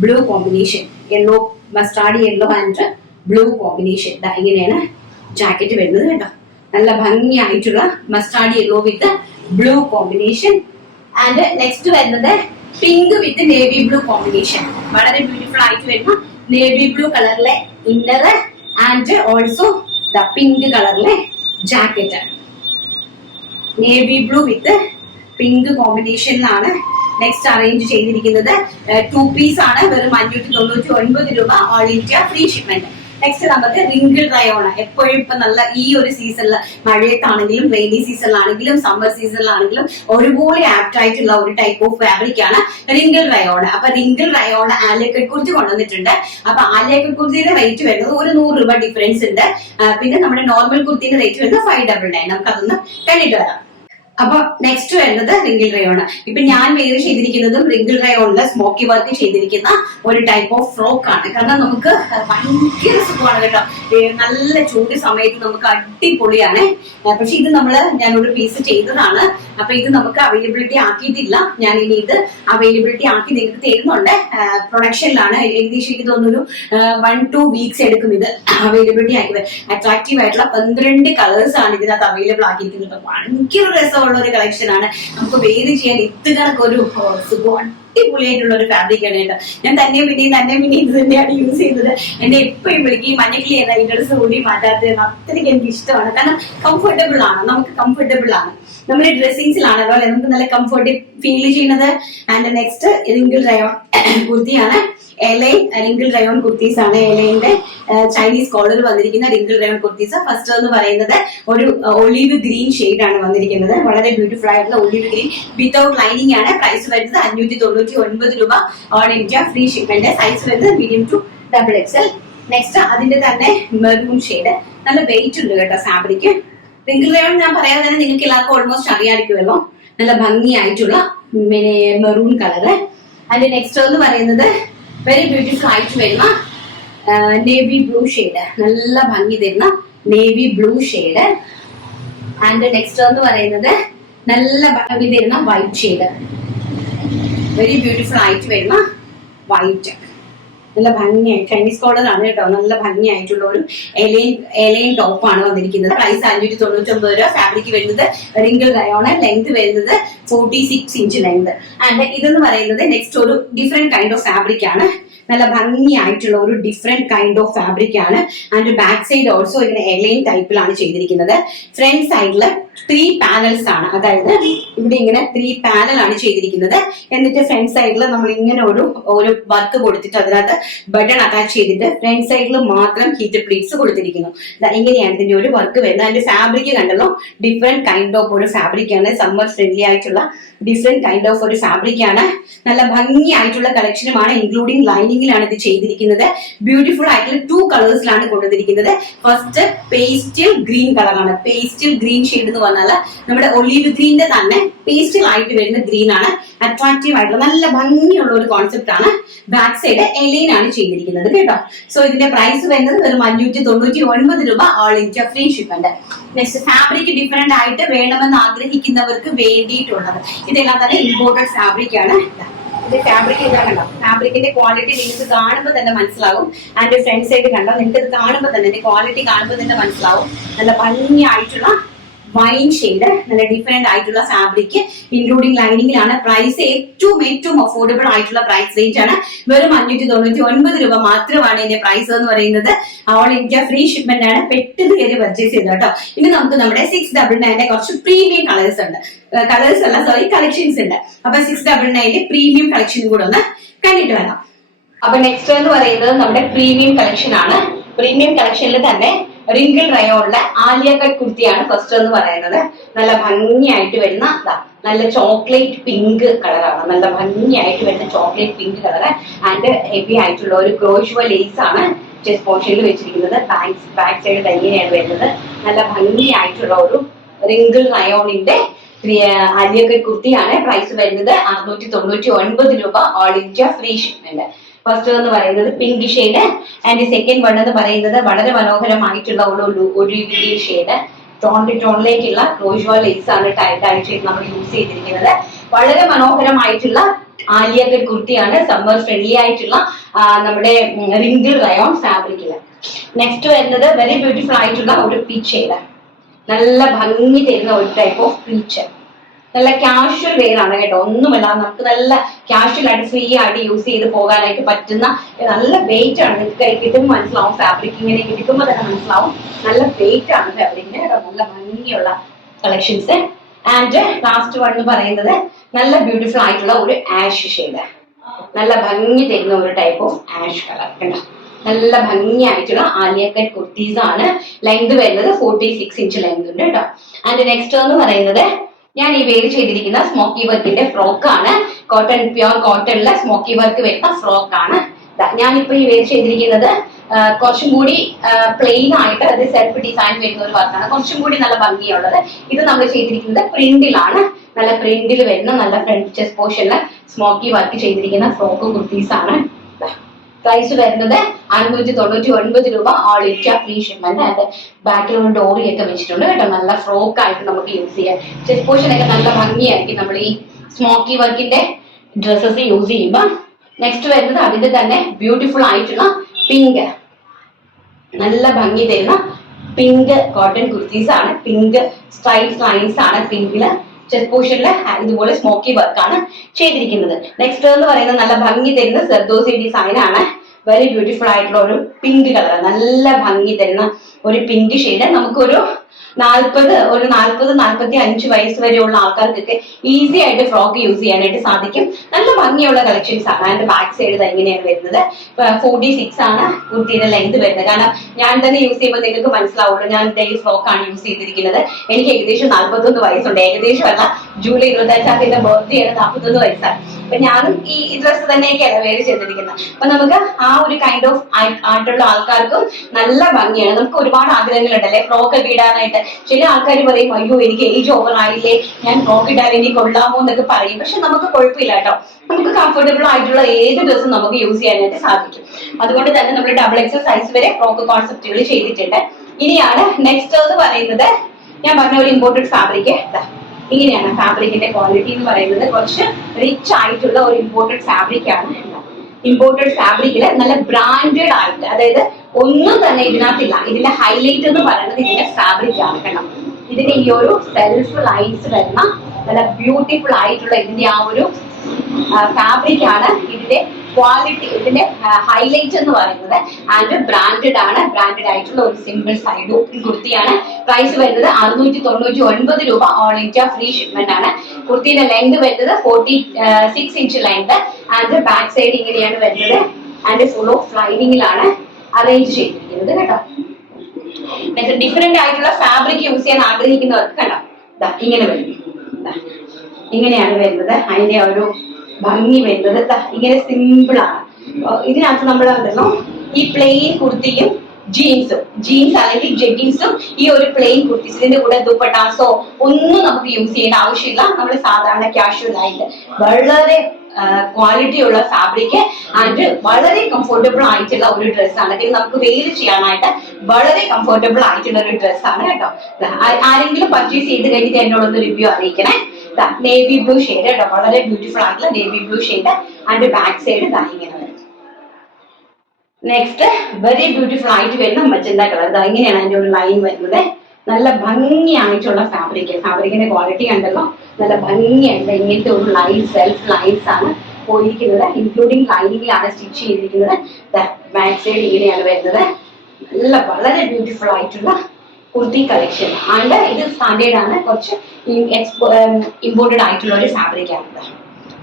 blue combination. Yellow, mustard yellow and blue combination. ഇങ്ങനെയാണ് jacket വരുന്നത് കേട്ടോ. നല്ല ഭംഗിയായിട്ടുള്ള mustard yellow with blue combination. And next വരുന്നത് pink with navy blue combination. വളരെ ബ്യൂട്ടിഫുൾ ആയിട്ട് വരുന്ന നേവി ബ്ലൂ കളറിലെ inner and also the pink കളറിലെ jacket. Navy blue with pink കോമ്പിനേഷനിലാണ് നെക്സ്റ്റ് അറേഞ്ച് ചെയ്തിരിക്കുന്നത്. 2 പീസ് ആണ്. വെറും 599 രൂപ all India free shipment. Next നമുക്ക് റിങ്കിൾ റയോൺ. എപ്പോഴും ഇപ്പൊ നല്ല ഈ ഒരു സീസണിൽ, മഴയത്താണെങ്കിലും റെയിനി സീസണിലാണെങ്കിലും സമ്മർ സീസണിലാണെങ്കിലും ഒരുപോലെ ആപ്റ്റ് ആയിട്ടുള്ള ഒരു ടൈപ്പ് ഓഫ് ഫാബ്രിക് ആണ് റിങ്കിൾ റയോൺ. അപ്പൊ റിങ്കിൾ റയോൺ ആലിയ കുർത്തി കൊണ്ടുവന്നിട്ടുണ്ട്. അപ്പൊ ആലിയ കുർത്തിയുടെ റേറ്റ് വരുന്നത് ഒരു 100 രൂപ ഡിഫറൻസ് ഉണ്ട്. പിന്നെ നമ്മുടെ നോർമൽ കുർത്തിന്റെ റേറ്റ് വരുന്നത് 599. നമുക്ക് അതൊന്ന് കണ്ടിട്ട് വരാം. അപ്പൊ നെക്സ്റ്റ് വരുന്നത് റിങ്കിൾ റയോൺ. ഇപ്പൊ ഞാൻ വെയർ ചെയ്തിരിക്കുന്നതും റിങ്കിൾ റയോണില് സ്മോക്കി വർക്ക് ചെയ്തിരിക്കുന്ന ഒരു ടൈപ്പ് ഓഫ് ഫ്രോക്ക് ആണ്. കാരണം നമുക്ക് ഭയങ്കര സുഖമാണ് കേട്ടോ. നല്ല ചൂട് സമയത്ത് നമുക്ക് അടിപൊളിയാണ്. പക്ഷെ ഇത് ഞാനൊരു പീസ് ചെയ്തതാണ്. അപ്പൊ ഇത് നമുക്ക് അവൈലബിലിറ്റി ആക്കിയിട്ടില്ല. ഞാൻ ഇനി ഇത് അവൈലബിലിറ്റി ആക്കി നിങ്ങൾക്ക് തരുന്നുണ്ട്. പ്രൊഡക്ഷനിലാണ്. ഏകദേശം എനിക്ക് തോന്നുന്നു 1-2 വീക്സ് എടുക്കും ഇത് അവൈലബിലിറ്റി ആക്കി. അട്രാക്റ്റീവ് ആയിട്ടുള്ള 12 കളേഴ്സ് ആണ് ഇതിനകത്ത് അവൈലബിൾ ആക്കിയിരിക്കുന്നത്. ഭയങ്കര രസമുള്ള ഒരു കളക്ഷൻ ആണ്. നമുക്ക് വെയർ ചെയ്യാൻ ഇതുകണക്കൊരു സുഖം അടിപൊളിയായിട്ടുള്ള ഒരു ഫാബ്രിക് ആണ് കേട്ടോ. ഞാൻ തന്നെ പിന്നെയും ഇത് തന്നെയാണ് യൂസ് ചെയ്യുന്നത്. എന്നെ എപ്പോഴും വിളിക്കും മഞ്ഞക്കിളി എന്ന ഈ ഡ്രസ്സ് കൂടി മാറ്റാത്തത്. അത്രയ്ക്ക് എനിക്ക് ഇഷ്ടമാണ്. കാരണം കംഫർട്ടബിൾ ആണ്. നമുക്ക് കംഫർട്ടബിൾ ആണ്. നമ്മുടെ ഡ്രസ്സിങ്സിലാണല്ലോ അല്ലെ നമുക്ക് നല്ല കംഫർട്ട് ഫീൽ ചെയ്യുന്നത്. ആൻഡ് നെക്സ്റ്റ് റിങ്കിൾ റയോൺ കുർത്തിയാണ്. എലൈൻ റിങ്കിൾ റയോൺ കുർത്തീസ് ആണ്. എലൈന്റെ ചൈനീസ് കോളർ വന്നിരിക്കുന്ന റിങ്കിൾ റയോൺ കുർത്തീസ്. ഫസ്റ്റ് എന്ന് പറയുന്നത് ഒരു ഒലിവ് ഗ്രീൻ ഷെയ്ഡ് ആണ് വന്നിരിക്കുന്നത്. വളരെ ബ്യൂട്ടിഫുൾ ആയിട്ടുള്ള ഒലിവ് ഗ്രീൻ വിത്തൗട്ട് ലൈനിങ് ആണ്. പ്രൈസ് വരുന്നത് 599 രൂപ all India free shipment. Size വരുന്നത് medium to double XL. Next അതിന്റെ തന്നെ മെറൂൺ ഷെയ്ഡ്. നല്ല വെയിറ്റ് ഉണ്ട് കേട്ടോ ഫാബ്രിക്. റിങ്കിൾ റയോൺ ഞാൻ പറയാതെ തന്നെ നിങ്ങൾക്ക് എല്ലാവർക്കും ഓൾമോസ്റ്റ് അറിയാമായിരിക്കുമല്ലോ. നല്ല ഭംഗിയായിട്ടുള്ള മെറൂൺ കളറ്. അതിന്റെ നെക്സ്റ്റ് എന്ന് പറയുന്നത് വെരി ബ്യൂട്ടിഫുൾ ആയിട്ട് വരുന്ന നേവി ബ്ലൂ ഷെയ്ഡ്. നല്ല ഭംഗി തരുന്ന navy blue shade. And next എന്ന് പറയുന്നത് നല്ല ഭംഗി തരുന്ന വൈറ്റ് ഷെയ്ഡ്. വെരി ബ്യൂട്ടിഫുൾ ആയിട്ട് വരുന്ന വൈറ്റ്. നല്ല ഭംഗിയായി ചൈനീസ് കോളർ ആണ് കേട്ടോ. നല്ല ഭംഗിയായിട്ടുള്ള ഒരു എലൈൻ ടോപ്പ് ആണ് വന്നിരിക്കുന്നത്. പ്രൈസ് 599 രൂപ. ഫാബ്രിക് വരുന്നത് റിങ്കിൾ റയോൺ. ലെങ്ത് വരുന്നത് 46 ഇഞ്ച് ലെങ്ത്. ആൻഡ് ഇതെന്ന് പറയുന്നത് നെക്സ്റ്റ് ഒരു ഡിഫറെന്റ് കൈൻഡ് ഓഫ് ഫാബ്രിക് ആണ്. നല്ല ഭംഗിയായിട്ടുള്ള ഒരു ഡിഫറെന്റ് കൈൻഡ് ഓഫ് ഫാബ്രിക് ആണ്. ആൻഡ് ബാക്ക് സൈഡ് ഓൾസോ ഇങ്ങനെ എലൈൻ ടൈപ്പിലാണ് ചെയ്തിരിക്കുന്നത്. ഫ്രണ്ട് സൈഡില് 3 പാനൽസ് ആണ്. അതായത് ഇവിടെ ഇങ്ങനെ 3 പാനലാണ് ചെയ്തിരിക്കുന്നത്. എന്നിട്ട് ഫ്രണ്ട് സൈഡിൽ നമ്മൾ ഇങ്ങനെ ഒരു വർക്ക് കൊടുത്തിട്ട് അതിനകത്ത് ബട്ടൺ അറ്റാച്ച് ചെയ്തിട്ട് ഫ്രണ്ട് സൈഡിൽ മാത്രം ഹീറ്റഡ് പ്ലീറ്റ്സ് കൊടുത്തിരിക്കുന്നു. ഇങ്ങനെയാണ് ഇതിന്റെ ഒരു വർക്ക് വരുന്നത്. അതിന്റെ ഫാബ്രിക് കണ്ടല്ലോ, ഡിഫറെന്റ് കൈൻഡ് ഓഫ് ഒരു ഫാബ്രിക് ആണ്. സമ്മർ ഫ്രണ്ട്ലി ആയിട്ടുള്ള ഡിഫറെന്റ് കൈൻഡ് ഓഫ് ഒരു ഫാബ്രിക് ആണ്. നല്ല ഭംഗിയായിട്ടുള്ള കളക്ഷനുമാണ്. ഇൻക്ലൂഡിംഗ് ലൈനിങ്ങിലാണ് ഇത് ചെയ്തിരിക്കുന്നത്. ബ്യൂട്ടിഫുൾ ആയിട്ടുള്ള 2 കളേഴ്സിലാണ് കൊണ്ടുവന്നിരിക്കുന്നത്. ഫസ്റ്റ് പേസ്റ്റൽ ഗ്രീൻ കളറാണ്. പേസ്റ്റൽ ഗ്രീൻ ഷെയ്ഡ് എന്ന് പറഞ്ഞാൽ നമ്മുടെ ഒലീവ് ഗ്രീനിന്റെ തന്നെ പേസ്റ്റൽ ആയിട്ട് വരുന്ന ഗ്രീൻ ആണ്. അട്രാക്റ്റീവ് ആയിട്ടുള്ള നല്ല ഭംഗിയുള്ള ഒരു കോൺസെപ്റ്റ് ആണ്. ബാക്ക് സൈഡ് എലൈൻ ആണ് ചെയ്തിരിക്കുന്നത് കേട്ടോ. സോ ഇതിന്റെ പ്രൈസ് വരുന്നത് വെറും 599 രൂപ, all India free shipment. Next fabric different ആയിട്ട് വേണമെന്ന് ആഗ്രഹിക്കുന്നവർക്ക് വേണ്ടിയിട്ടുള്ളത് ഇതെല്ലാം തന്നെ ഇമ്പോർട്ടഡ് ഫാബ്രിക് ആണ്. ഇത് ഫാബ്രിക് ഇതാ കണ്ടോ, ഫാബ്രിക്കിന്റെ ക്വാളിറ്റി നിങ്ങൾക്ക് കാണുമ്പോൾ തന്നെ മനസ്സിലാവും. അതിന്റെ ഫ്രണ്ട് സൈഡ് കണ്ടോ, നിങ്ങൾക്ക് ഇത് കാണുമ്പോൾ തന്നെ ഇതിന്റെ ക്വാളിറ്റി കാണുമ്പോൾ തന്നെ മനസ്സിലാവും. നല്ല ഭംഗിയായിട്ടുള്ള വൈൻ ഷെയ്ഡ്, നല്ല ഡിഫറെന്റ് ആയിട്ടുള്ള ഫാബ്രിക് ഇൻക്ലൂഡിംഗ് ലൈനിങ്ങിലാണ്. പ്രൈസ് ഏറ്റവും അഫോർഡബിൾ ആയിട്ടുള്ള പ്രൈസ് റേഞ്ച് ആണ്. വെറും 599 രൂപ മാത്രമാണ് ഇതിന്റെ പ്രൈസ് എന്ന് പറയുന്നത്. ഓൾ ഇന്ത്യ ഫ്രീ ഷിപ്മെന്റ് ആണ്. പെട്ടെന്ന് കയറി പർച്ചേസ് ചെയ്തു കേട്ടോ. ഇനി നമുക്ക് നമ്മുടെ 699 കുറച്ച് പ്രീമിയം കളേഴ്സ് ഉണ്ട്, കളക്ഷൻസ് ഉണ്ട്. അപ്പൊ 699 പ്രീമിയം കളക്ഷൻ കൂടെ ഒന്ന് കണ്ടിട്ട് വരാം. അപ്പൊ നെക്സ്റ്റ് എന്ന് പറയുന്നത് നമ്മുടെ പ്രീമിയം കളക്ഷൻ ആണ്. പ്രീമിയം കളക്ഷനിൽ തന്നെ റിങ്കിൾ റയോണിലെ ആലിയ കട്ട് കുർത്തിയാണ് ഫസ്റ്റ് എന്ന് പറയുന്നത്. നല്ല ഭംഗിയായിട്ട് വരുന്ന നല്ല ചോക്ലേറ്റ് പിങ്ക് കളറാണ്. നല്ല ഭംഗിയായിട്ട് വരുന്ന chocolate pink colour and heavy ആയിട്ടുള്ള ഒരു ക്രോഷ്വ ലേസ് ആണ് ചെസ്റ്റ് പോർഷനിൽ വെച്ചിരിക്കുന്നത്. ബാക്ക് സൈഡ് തന്നെയാണ് വരുന്നത്. നല്ല ഭംഗിയായിട്ടുള്ള ഒരു റിങ്കിൾ റയോണിന്റെ ആലിയ കട്ട് കുർത്തിയാണ്. പ്രൈസ് വരുന്നത് 699 രൂപ, all India free shipment. First എന്ന് പറയുന്നത് pink shade and second one എന്ന് പറയുന്നത് വളരെ മനോഹരമായിട്ടുള്ള ഒരു ഷെയ്ഡ്. ടോണിലേക്കുള്ള ക്രോഷ്വ ലേസ് ആണ് ടൈറ്റ് നമ്മൾ യൂസ് ചെയ്തിരിക്കുന്നത്. വളരെ മനോഹരമായിട്ടുള്ള ആലിയ കട്ട് കുർത്തിയാണ്. സമ്മർ ഫ്രണ്ട്ലി ആയിട്ടുള്ള നമ്മുടെ റിങ്കിൾ റയോൺ ഫാബ്രിക്കില്. നെക്സ്റ്റ് വരുന്നത് വെരി ബ്യൂട്ടിഫുൾ ആയിട്ടുള്ള ഒരു പീച്ച് ഷെയ്ഡ്. നല്ല ഭംഗി തരുന്ന ഒരു ടൈപ്പ് ഓഫ് പീച്ച്. നല്ല കാഷ്വൽ വെയർ ആണ് കേട്ടോ. ഒന്നുമല്ല, നമുക്ക് നല്ല കാഷ്വൽ ആയിട്ട് ഫ്രീ ആയിട്ട് യൂസ് ചെയ്ത് പോകാനായിട്ട് പറ്റുന്ന നല്ല വെയിറ്റ് ആണ്. നിങ്ങൾക്ക് കൈ കിട്ടുമ്പോൾ മനസ്സിലാവും. ഫാബ്രിക് ഇങ്ങനെ കിട്ടുമ്പോൾ തന്നെ മനസ്സിലാവും. നല്ല വെയിറ്റ് ആണ് ഫാബ്രിക്കിന് കേട്ടോ. നല്ല ഭംഗിയുള്ള കളക്ഷൻസ്. ആൻഡ് ലാസ്റ്റ് വൺ എന്ന് പറയുന്നത് നല്ല ബ്യൂട്ടിഫുൾ ആയിട്ടുള്ള ഒരു ആഷ് ഷെയ്ഡ്. നല്ല ഭംഗി തരുന്ന ഒരു ടൈപ്പ് ഓഫ് ആഷ് കളർ കേട്ടോ. നല്ല ഭംഗിയായിട്ടുള്ള ആലിയ കട്ട് കുർത്തീസ് ആണ്. ലെങ്ത് വരുന്നത് 46 ഇഞ്ച് ലെങ്ത് ഉണ്ട് കേട്ടോ. ആൻഡ് നെക്സ്റ്റ് എന്ന് പറയുന്നത് ഞാൻ ഈ വെയർ ചെയ്തിരിക്കുന്ന സ്മോക്കി വർക്കിന്റെ ഫ്രോക്ക് ആണ്. കോട്ടൺ, പ്യോർ കോട്ടണിലെ സ്മോക്കി വർക്ക് വരുന്ന ഫ്രോക്ക് ആണ്. ഞാനിപ്പോ ഈ വെയർ ചെയ്തിരിക്കുന്നത് കുറച്ചും കൂടി പ്ലെയിൻ ആയിട്ട് അത് സെൽഫ് ഡിസൈൻ വരുന്ന ഒരു വർക്കാണ്. കുറച്ചും കൂടി നല്ല ഭംഗിയുള്ളത്. ഇത് നമ്മൾ ചെയ്തിരിക്കുന്നത് പ്രിന്റിലാണ്. നല്ല പ്രിന്റിൽ വരുന്ന നല്ല ഫ്രണ്ട് ചെസ്റ്റ് പോർഷനിൽ സ്മോക്കി വർക്ക് ചെയ്തിരിക്കുന്ന ഫ്രോക്ക് കുർത്തീസ് ആണ്. പ്രൈസ് വരുന്നത് 599 രൂപ, all India free shipment. And ബാക്കിൽ ഒരു ഡോറിയൊക്കെ വെച്ചിട്ടുണ്ട് കേട്ടോ. നല്ല ഫ്രോക്ക് ആയിട്ട് നമുക്ക് യൂസ് ചെയ്യാം. ചെസ്റ്റ് പോർഷൻ ഒക്കെ നല്ല ഭംഗിയായിരിക്കും നമ്മൾ ഈ സ്മോക്കി വർക്കിന്റെ ഡ്രസ്സസ് യൂസ് ചെയ്യുമ്പോൾ. നെക്സ്റ്റ് വരുന്നത് അതിന്റെ തന്നെ ബ്യൂട്ടിഫുൾ ആയിട്ടുള്ള പിങ്ക്, നല്ല ഭംഗി തരുന്ന പിങ്ക് കോട്ടൺ കുർത്തീസ് ആണ്. പിങ്ക് സ്ട്രൈപ്സ് ലൈൻസ് ആണ് പിങ്കില്. ചെസ്റ്റ് പോർഷനിൽ ഇതുപോലെ സ്മോക്കി വർക്കാണ് ചെയ്തിരിക്കുന്നത്. നെക്സ്റ്റ് എന്ന് പറയുന്നത് നല്ല ഭംഗി തരുന്ന സർദോസി ഡിസൈൻ ആണ്. വെരി ബ്യൂട്ടിഫുൾ ആയിട്ടുള്ള ഒരു പിങ്ക് കളർ, നല്ല ഭംഗി തരുന്ന ഒരു പിങ്ക് ഷെയ്ഡ്. നമുക്കൊരു 40-45 വയസ്സ് വരെയുള്ള ആൾക്കാർക്കൊക്കെ ഈസി ആയിട്ട് ഫ്രോക്ക് യൂസ് ചെയ്യാനായിട്ട് സാധിക്കും. നല്ല ഭംഗിയുള്ള കളക്ഷൻസ് ആണ്. അതിന്റെ ബാക്ക് സൈഡ് എങ്ങനെയാണ് വരുന്നത്, 46 ആണ് കുർത്തിയുടെ ലെങ്ത് വരുന്നത്. കാരണം ഞാൻ തന്നെ യൂസ് ചെയ്യുമ്പോൾ നിങ്ങൾക്ക് മനസ്സിലാവുള്ളൂ. ഞാൻ ഡെയിലി ഫ്രോക്ക് ആണ് യൂസ് ചെയ്തിരിക്കുന്നത്. എനിക്ക് ഏകദേശം 41 വയസ്സുണ്ട്. ഏകദേശം അല്ല, ജൂലൈ 25 എന്റെ ബർത്ത്ഡേ ആണ്. 41 വയസ്സാണ്. അപ്പൊ ഞാനും ഈ ഡ്രസ്സ് തന്നെയൊക്കെയാണ് വേറെ ചെയ്തിരിക്കുന്നത്. അപ്പൊ നമുക്ക് ആ ഒരു കൈൻഡ് ഓഫ് ആയിട്ടുള്ള ആൾക്കാർക്കും നല്ല ഭംഗിയാണ്. നമുക്ക് ഒരുപാട് ആഗ്രഹങ്ങളുണ്ടല്ലേ ഫ്രോക്ക് ഒക്കെ ഇടാനായിട്ട്. ചില ആൾക്കാർ പറയും, അയ്യോ എനിക്ക് ഏജ് ഓവർ ആയില്ലേ, ഞാൻ ഫ്രോക്ക് ഇടാൻ ഇനി കൊള്ളാമോ എന്നൊക്കെ പറയും. പക്ഷെ നമുക്ക് കുഴപ്പമില്ല കേട്ടോ. നമുക്ക് കംഫർട്ടബിൾ ആയിട്ടുള്ള ഏത് ഡ്രസ്സും നമുക്ക് യൂസ് ചെയ്യാനായിട്ട് സാധിക്കും. അതുകൊണ്ട് തന്നെ നമ്മൾ XXL സൈസ് വരെ ഫ്രോക്ക് കോൺസെപ്റ്റുകൾ ചെയ്തിട്ടുണ്ട്. ഇനിയാണ് നെക്സ്റ്റ് എന്ന് പറയുന്നത്, ഞാൻ പറഞ്ഞ ഒരു ഇമ്പോർട്ടഡ് ഫാബ്രിക്. ഇങ്ങനെയാണ് ഫാബ്രിക്കിന്റെ ക്വാളിറ്റി എന്ന് പറയുന്നത്. കുറച്ച് റിച്ച് ആയിട്ടുള്ള ഒരു ഇമ്പോർട്ടഡ് ഫാബ്രിക് ആണ്. ഇമ്പോർട്ടഡ് ഫാബ്രിക്കില് നല്ല ബ്രാൻഡഡ് ആയിട്ട്, അതായത് ഒന്നും തന്നെ ഇതിനകത്തില്ല. ഇതിന്റെ ഹൈലൈറ്റ് എന്ന് പറയുന്നത് ഇതിന്റെ ഫാബ്രിക് ആണ് കേട്ടോ. ഇതിന്റെ ഈ ഒരു സെൽഫ് ലൈൻസ് വരുന്ന നല്ല ബ്യൂട്ടിഫുൾ ആയിട്ടുള്ള ഇതിന്റെ ആ ഒരു ഫാബ്രിക് ആണ് ഇതിന്റെ ക്വാളിറ്റി, ഇതിന്റെ ഹൈലൈറ്റ് എന്ന് പറയുന്നത്. ആൻഡ് ബ്രാൻഡഡ് ആണ്, ബ്രാൻഡഡ് ആയിട്ടുള്ള ഒരു സിമ്പിൾ സൈഡ് കുർത്തിയാണ്. പ്രൈസ് വരുന്നത് 699 രൂപ. ഓൾ ഇന്ത്യ ഫ്രീ ഷിപ്മെന്റ് ആണ്. കുർത്തിയുടെ ലെങ്ത് വരുന്നത് 46 inch length. And back side ഇങ്ങനെയാണ് വരുന്നത്. ആൻഡ് ഫുൾ ഓഫ് ലൈനിങ്ങിലാണ് അറേഞ്ച് ചെയ്തിരിക്കുന്നത് കേട്ടോ. ഡിഫറെന്റ് ആയിട്ടുള്ള ഫാബ്രിക് യൂസ് ചെയ്യാൻ ആഗ്രഹിക്കുന്നവർക്ക് കണ്ടോ, ഇങ്ങനെ വരും. ഇങ്ങനെയാണ് വരുന്നത്. അതിന്റെ ഒരു ഭംഗി വരുന്നത് ഇങ്ങനെ സിമ്പിൾ ആണ്. ഇതിനകത്ത് നമ്മൾ ഉണ്ടല്ലോ ഈ പ്ലെയിൻ കുർത്തിയും ജീൻസ് അല്ലെങ്കിൽ ജെഗിൻസും ഈ ഒരു പ്ലെയിൻ കുർത്തീസ്, ഇതിന്റെ കൂടെ ദുപ്പട്ടാസോ ഒന്നും നമുക്ക് യൂസ് ചെയ്യേണ്ട ആവശ്യമില്ല. നമ്മൾ സാധാരണ കാഷ്വൽ ആയിട്ട് വളരെ ക്വാളിറ്റി ഉള്ള ഫാബ്രിക് ആൻഡ് വളരെ കംഫർട്ടബിൾ ആയിട്ടുള്ള ഒരു ഡ്രസ്സാണ്. അല്ലെങ്കിൽ നമുക്ക് വെയിൽ ചെയ്യാനായിട്ട് വളരെ കംഫർട്ടബിൾ ആയിട്ടുള്ള ഒരു ഡ്രസ്സാണ് കേട്ടോ. ആരെങ്കിലും പർച്ചേസ് ചെയ്ത് കഴിഞ്ഞിട്ട് എന്നോടൊന്ന് റിവ്യൂ അറിയിക്കണേ. നേവി ബ്ലൂ ഷെയ്ഡ് കേട്ടോ, വളരെ ബ്യൂട്ടിഫുൾ ആയിട്ടുള്ള navy blue shade. And back side ഇങ്ങനെ വരും. നെക്സ്റ്റ് വെരി ബ്യൂട്ടിഫുൾ ആയിട്ട് വരുന്ന മജന്ത കളർ. ഇങ്ങനെയാണ് അതിന്റെ ഒരു ലൈൻ വരുന്നത്. നല്ല ഭംഗിയായിട്ടുള്ള ഫാബ്രിക്കിന്റെ ക്വാളിറ്റി കണ്ടല്ലോ, നല്ല ഭംഗിയായിട്ട് ഇങ്ങനത്തെ ഒരു ലൈൻ, സെൽഫ് ലൈൻസ് ആണ് പോയിരിക്കുന്നത്. ഇൻക്ലൂഡിങ് ലൈനിങ്ങിലാണ് സ്റ്റിച്ച് ചെയ്തിരിക്കുന്നത്. ബാക്ക് സൈഡ് ഇങ്ങനെയാണ് വരുന്നത്. നല്ല വളരെ ബ്യൂട്ടിഫുൾ ആയിട്ടുള്ള കുർത്തി കളക്ഷൻ. ആൻഡ് ഇത് സ്റ്റാൻഡേർഡ് ആണ്, കുറച്ച് ഇമ്പോർട്ടഡ് ആയിട്ടുള്ള ഒരു ഫാബ്രിക് ആണ്.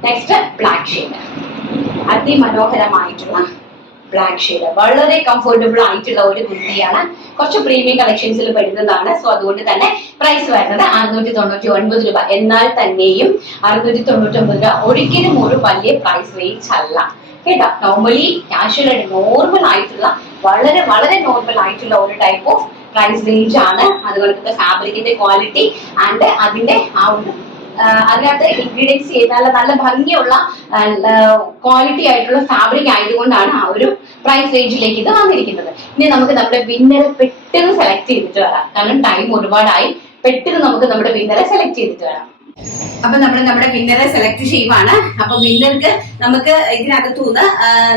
നെക്സ്റ്റ് ബ്ലാക്ക് ഷെയ്ഡ്, അതിമനോഹരമായിട്ടുള്ള ബ്ലാക്ക് ഷെയ്ഡ്, വളരെ കംഫർട്ടബിൾ ആയിട്ടുള്ള ഒരു കുർത്തിയാണ്. കുറച്ച് പ്രീമിയം കളക്ഷൻസിൽ പെടുന്നതാണ്. സോ അതുകൊണ്ട് തന്നെ പ്രൈസ് വരുന്നത് 699 രൂപ. എന്നാൽ തന്നെയും 699 രൂപ ഒരിക്കലും ഒരു വലിയ പ്രൈസ് റേഞ്ച് അല്ല കേട്ടോ. നോർമലി കാഷ്വൽ ആയിട്ട് നോർമൽ ആയിട്ടുള്ള വളരെ വളരെ നോർമൽ ആയിട്ടുള്ള ഒരു ടൈപ്പ് ഓഫ് പ്രൈസ് റേഞ്ച് ആണ്. അതുപോലെ ഫാബ്രിക്കിന്റെ ക്വാളിറ്റി ആൻഡ് അതിന്റെ ആ ഒരു അതിനകത്ത് ഇൻഗ്രീഡിയൻസ് ചെയ്താൽ നല്ല ഭംഗിയുള്ള ക്വാളിറ്റി ആയിട്ടുള്ള ഫാബ്രിക് ആയതുകൊണ്ടാണ് ആ ഒരു പ്രൈസ് റേഞ്ചിലേക്ക് ഇത് വന്നിരിക്കുന്നത്. ഇനി നമുക്ക് നമ്മുടെ വിന്നറെ പെട്ടെന്ന് സെലക്ട് ചെയ്തിട്ട് വരാം. കാരണം ടൈം ഒരുപാടായി. പെട്ടെന്ന് നമുക്ക് നമ്മുടെ വിന്നറെ സെലക്ട് ചെയ്തിട്ട് വരാം. അപ്പൊ നമ്മുടെ വിന്നറെ സെലക്ട് ചെയ്യുവാണ്. അപ്പൊ വിന്നർക്ക് നമുക്ക് ഇതിനകത്തുനിന്ന്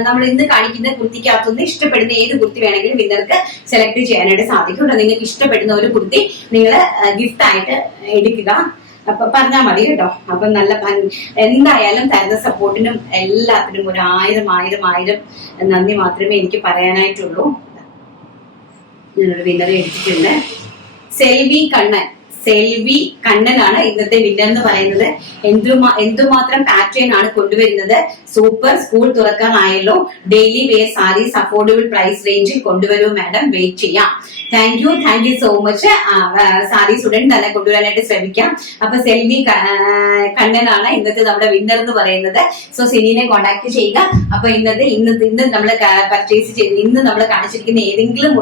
നമ്മൾ ഇന്ന് കാണിക്കുന്ന കുർത്തിക്കകത്തുനിന്ന് ഇഷ്ടപ്പെടുന്ന ഏത് കുർത്തി വേണമെങ്കിലും വിന്നർക്ക് സെലക്ട് ചെയ്യാനായിട്ട് സാധിക്കും. നിങ്ങൾക്ക് ഇഷ്ടപ്പെടുന്ന ഒരു കുർത്തി നിങ്ങൾ ഗിഫ്റ്റ് ആയിട്ട് എടുക്കുക. അപ്പൊ പറഞ്ഞാൽ മതി കേട്ടോ. അപ്പൊ നല്ല എന്തായാലും തരുന്ന സപ്പോർട്ടിനും എല്ലാത്തിനും ഒരു ആയിരം നന്ദി മാത്രമേ എനിക്ക് പറയാനായിട്ടുള്ളൂ. ഞാനൊരു വിന്നറെ എടുത്തിട്ടുണ്ട്. സെൽവി കണ്ണനാണ് ഇന്നത്തെ വിന്നർ എന്ന് പറയുന്നത്. എന്തുമാത്രം പാറ്റേൺ ആണ് കൊണ്ടുവരുന്നത്. സൂപ്പർ. സ്കൂൾ തുറക്കാനായല്ലോ. Daily wear saris affordable price റേഞ്ചിൽ കൊണ്ടുവരൂ മാഡം, വെയിറ്റ് ചെയ്യാം. Thank you so much. Saris ഉടൻ തന്നെ കൊണ്ടുവരാനായിട്ട് ശ്രമിക്കാം. അപ്പൊ സെൽവി കണ്ണനാണ് ഇന്നത്തെ നമ്മുടെ വിന്നർ എന്ന് പറയുന്നത്. സോ സിനിനെ കോൺടാക്ട് ചെയ്യുക. അപ്പൊ ഇന്ന് നമ്മൾ പർച്ചേസ് ചെയ്ത് ഇന്ന് നമ്മൾ കാണിച്ചിരിക്കുന്ന ഏതെങ്കിലും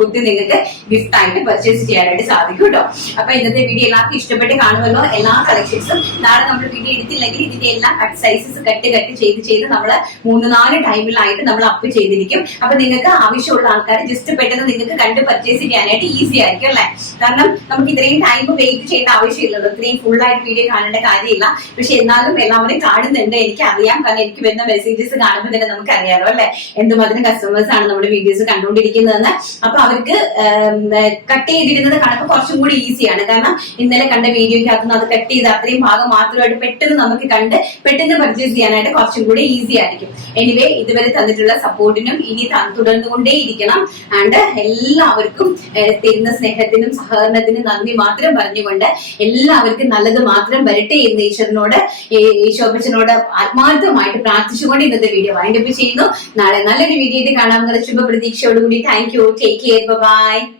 കുർത്തി നിങ്ങൾക്ക് ഗിഫ്റ്റ് ആയിട്ട് പർച്ചേസ് ചെയ്യാനായിട്ട് സാധിക്കും കേട്ടോ. അപ്പൊ ഇന്നത്തെ വീഡിയോ എല്ലാവർക്കും ഇഷ്ടപ്പെട്ട് കാണുമല്ലോ. എല്ലാ കളക്ഷൻസും നാളെ നമ്മൾ വീഡിയോ എടുത്തില്ലെങ്കിൽ ഇതിന്റെ എല്ലാ കട്ട് സൈസസ് കട്ട് ചെയ്ത് നമ്മൾ 3-4 ടൈമിലായിട്ട് നമ്മൾ അപ്പ് ചെയ്തിരിക്കും. അപ്പൊ നിങ്ങൾക്ക് ആവശ്യമുള്ള ആൾക്കാർ ജസ്റ്റ് പെട്ടെന്ന് നിങ്ങൾക്ക് കണ്ട് പർച്ചേസ് ചെയ്യാനായിട്ട് ഈസി ആയിരിക്കും അല്ലെ. കാരണം നമുക്ക് ഇത്രയും ടൈം വെയിറ്റ് ചെയ്യേണ്ട ആവശ്യമില്ലല്ലോ. ഇത്രയും ഫുൾ ആയിട്ട് വീഡിയോ കാണേണ്ട കാര്യമില്ല. പക്ഷെ എന്നാലും എല്ലാവരും കാണുന്നുണ്ട്, എനിക്ക് അറിയാം. കാരണം എനിക്ക് വരുന്ന മെസ്സേജസ് കാണുമ്പോൾ തന്നെ നമുക്ക് അറിയാലോ അല്ലെ എന്തുമാത്രം കസ്റ്റമേഴ്സ് ആണ് നമ്മുടെ വീഡിയോസ് കണ്ടുകൊണ്ടിരിക്കുന്നതെന്ന്. അപ്പൊ അവർക്ക് കട്ട് ചെയ്തിരുന്നത് കണക്ക് കുറച്ചും കൂടി ഈസിയാണ്. കാരണം ഇന്നലെ കണ്ട വീഡിയോയ്ക്കകത്തുനിന്ന് അത് കട്ട് ചെയ്ത് അത്രയും ഭാഗം മാത്രമായിട്ട് പെട്ടെന്ന് നമുക്ക് കണ്ട് പെട്ടെന്ന് പർച്ചേസ് ചെയ്യാനായിട്ട് കുറച്ചും കൂടി ഈസി ആയിരിക്കും. എനിവേ ഇതുവരെ തന്നിട്ടുള്ള സപ്പോർട്ടിനും ഇനി തുടർന്നുകൊണ്ടേ ഇരിക്കണം. ആൻഡ് എല്ലാവർക്കും തരുന്ന സ്നേഹത്തിനും സഹകരണത്തിനും നന്ദി മാത്രം പറഞ്ഞുകൊണ്ട് എല്ലാവർക്കും നല്ലത് മാത്രം വരട്ടെ എന്ന് ഈശോപ്പച്ചനോട് ആത്മാർത്ഥമായിട്ട് പ്രാർത്ഥിച്ചുകൊണ്ട് ഇന്നത്തെ വീഡിയോ വൈൻഡപ്പ് ചെയ്യുന്നു. നാളെ നല്ലൊരു വീഡിയോ ആയിട്ട് കാണാമെന്നുള്ള ശുഭ പ്രതീക്ഷയോടുകൂടി thank you. Take care. Bye-bye.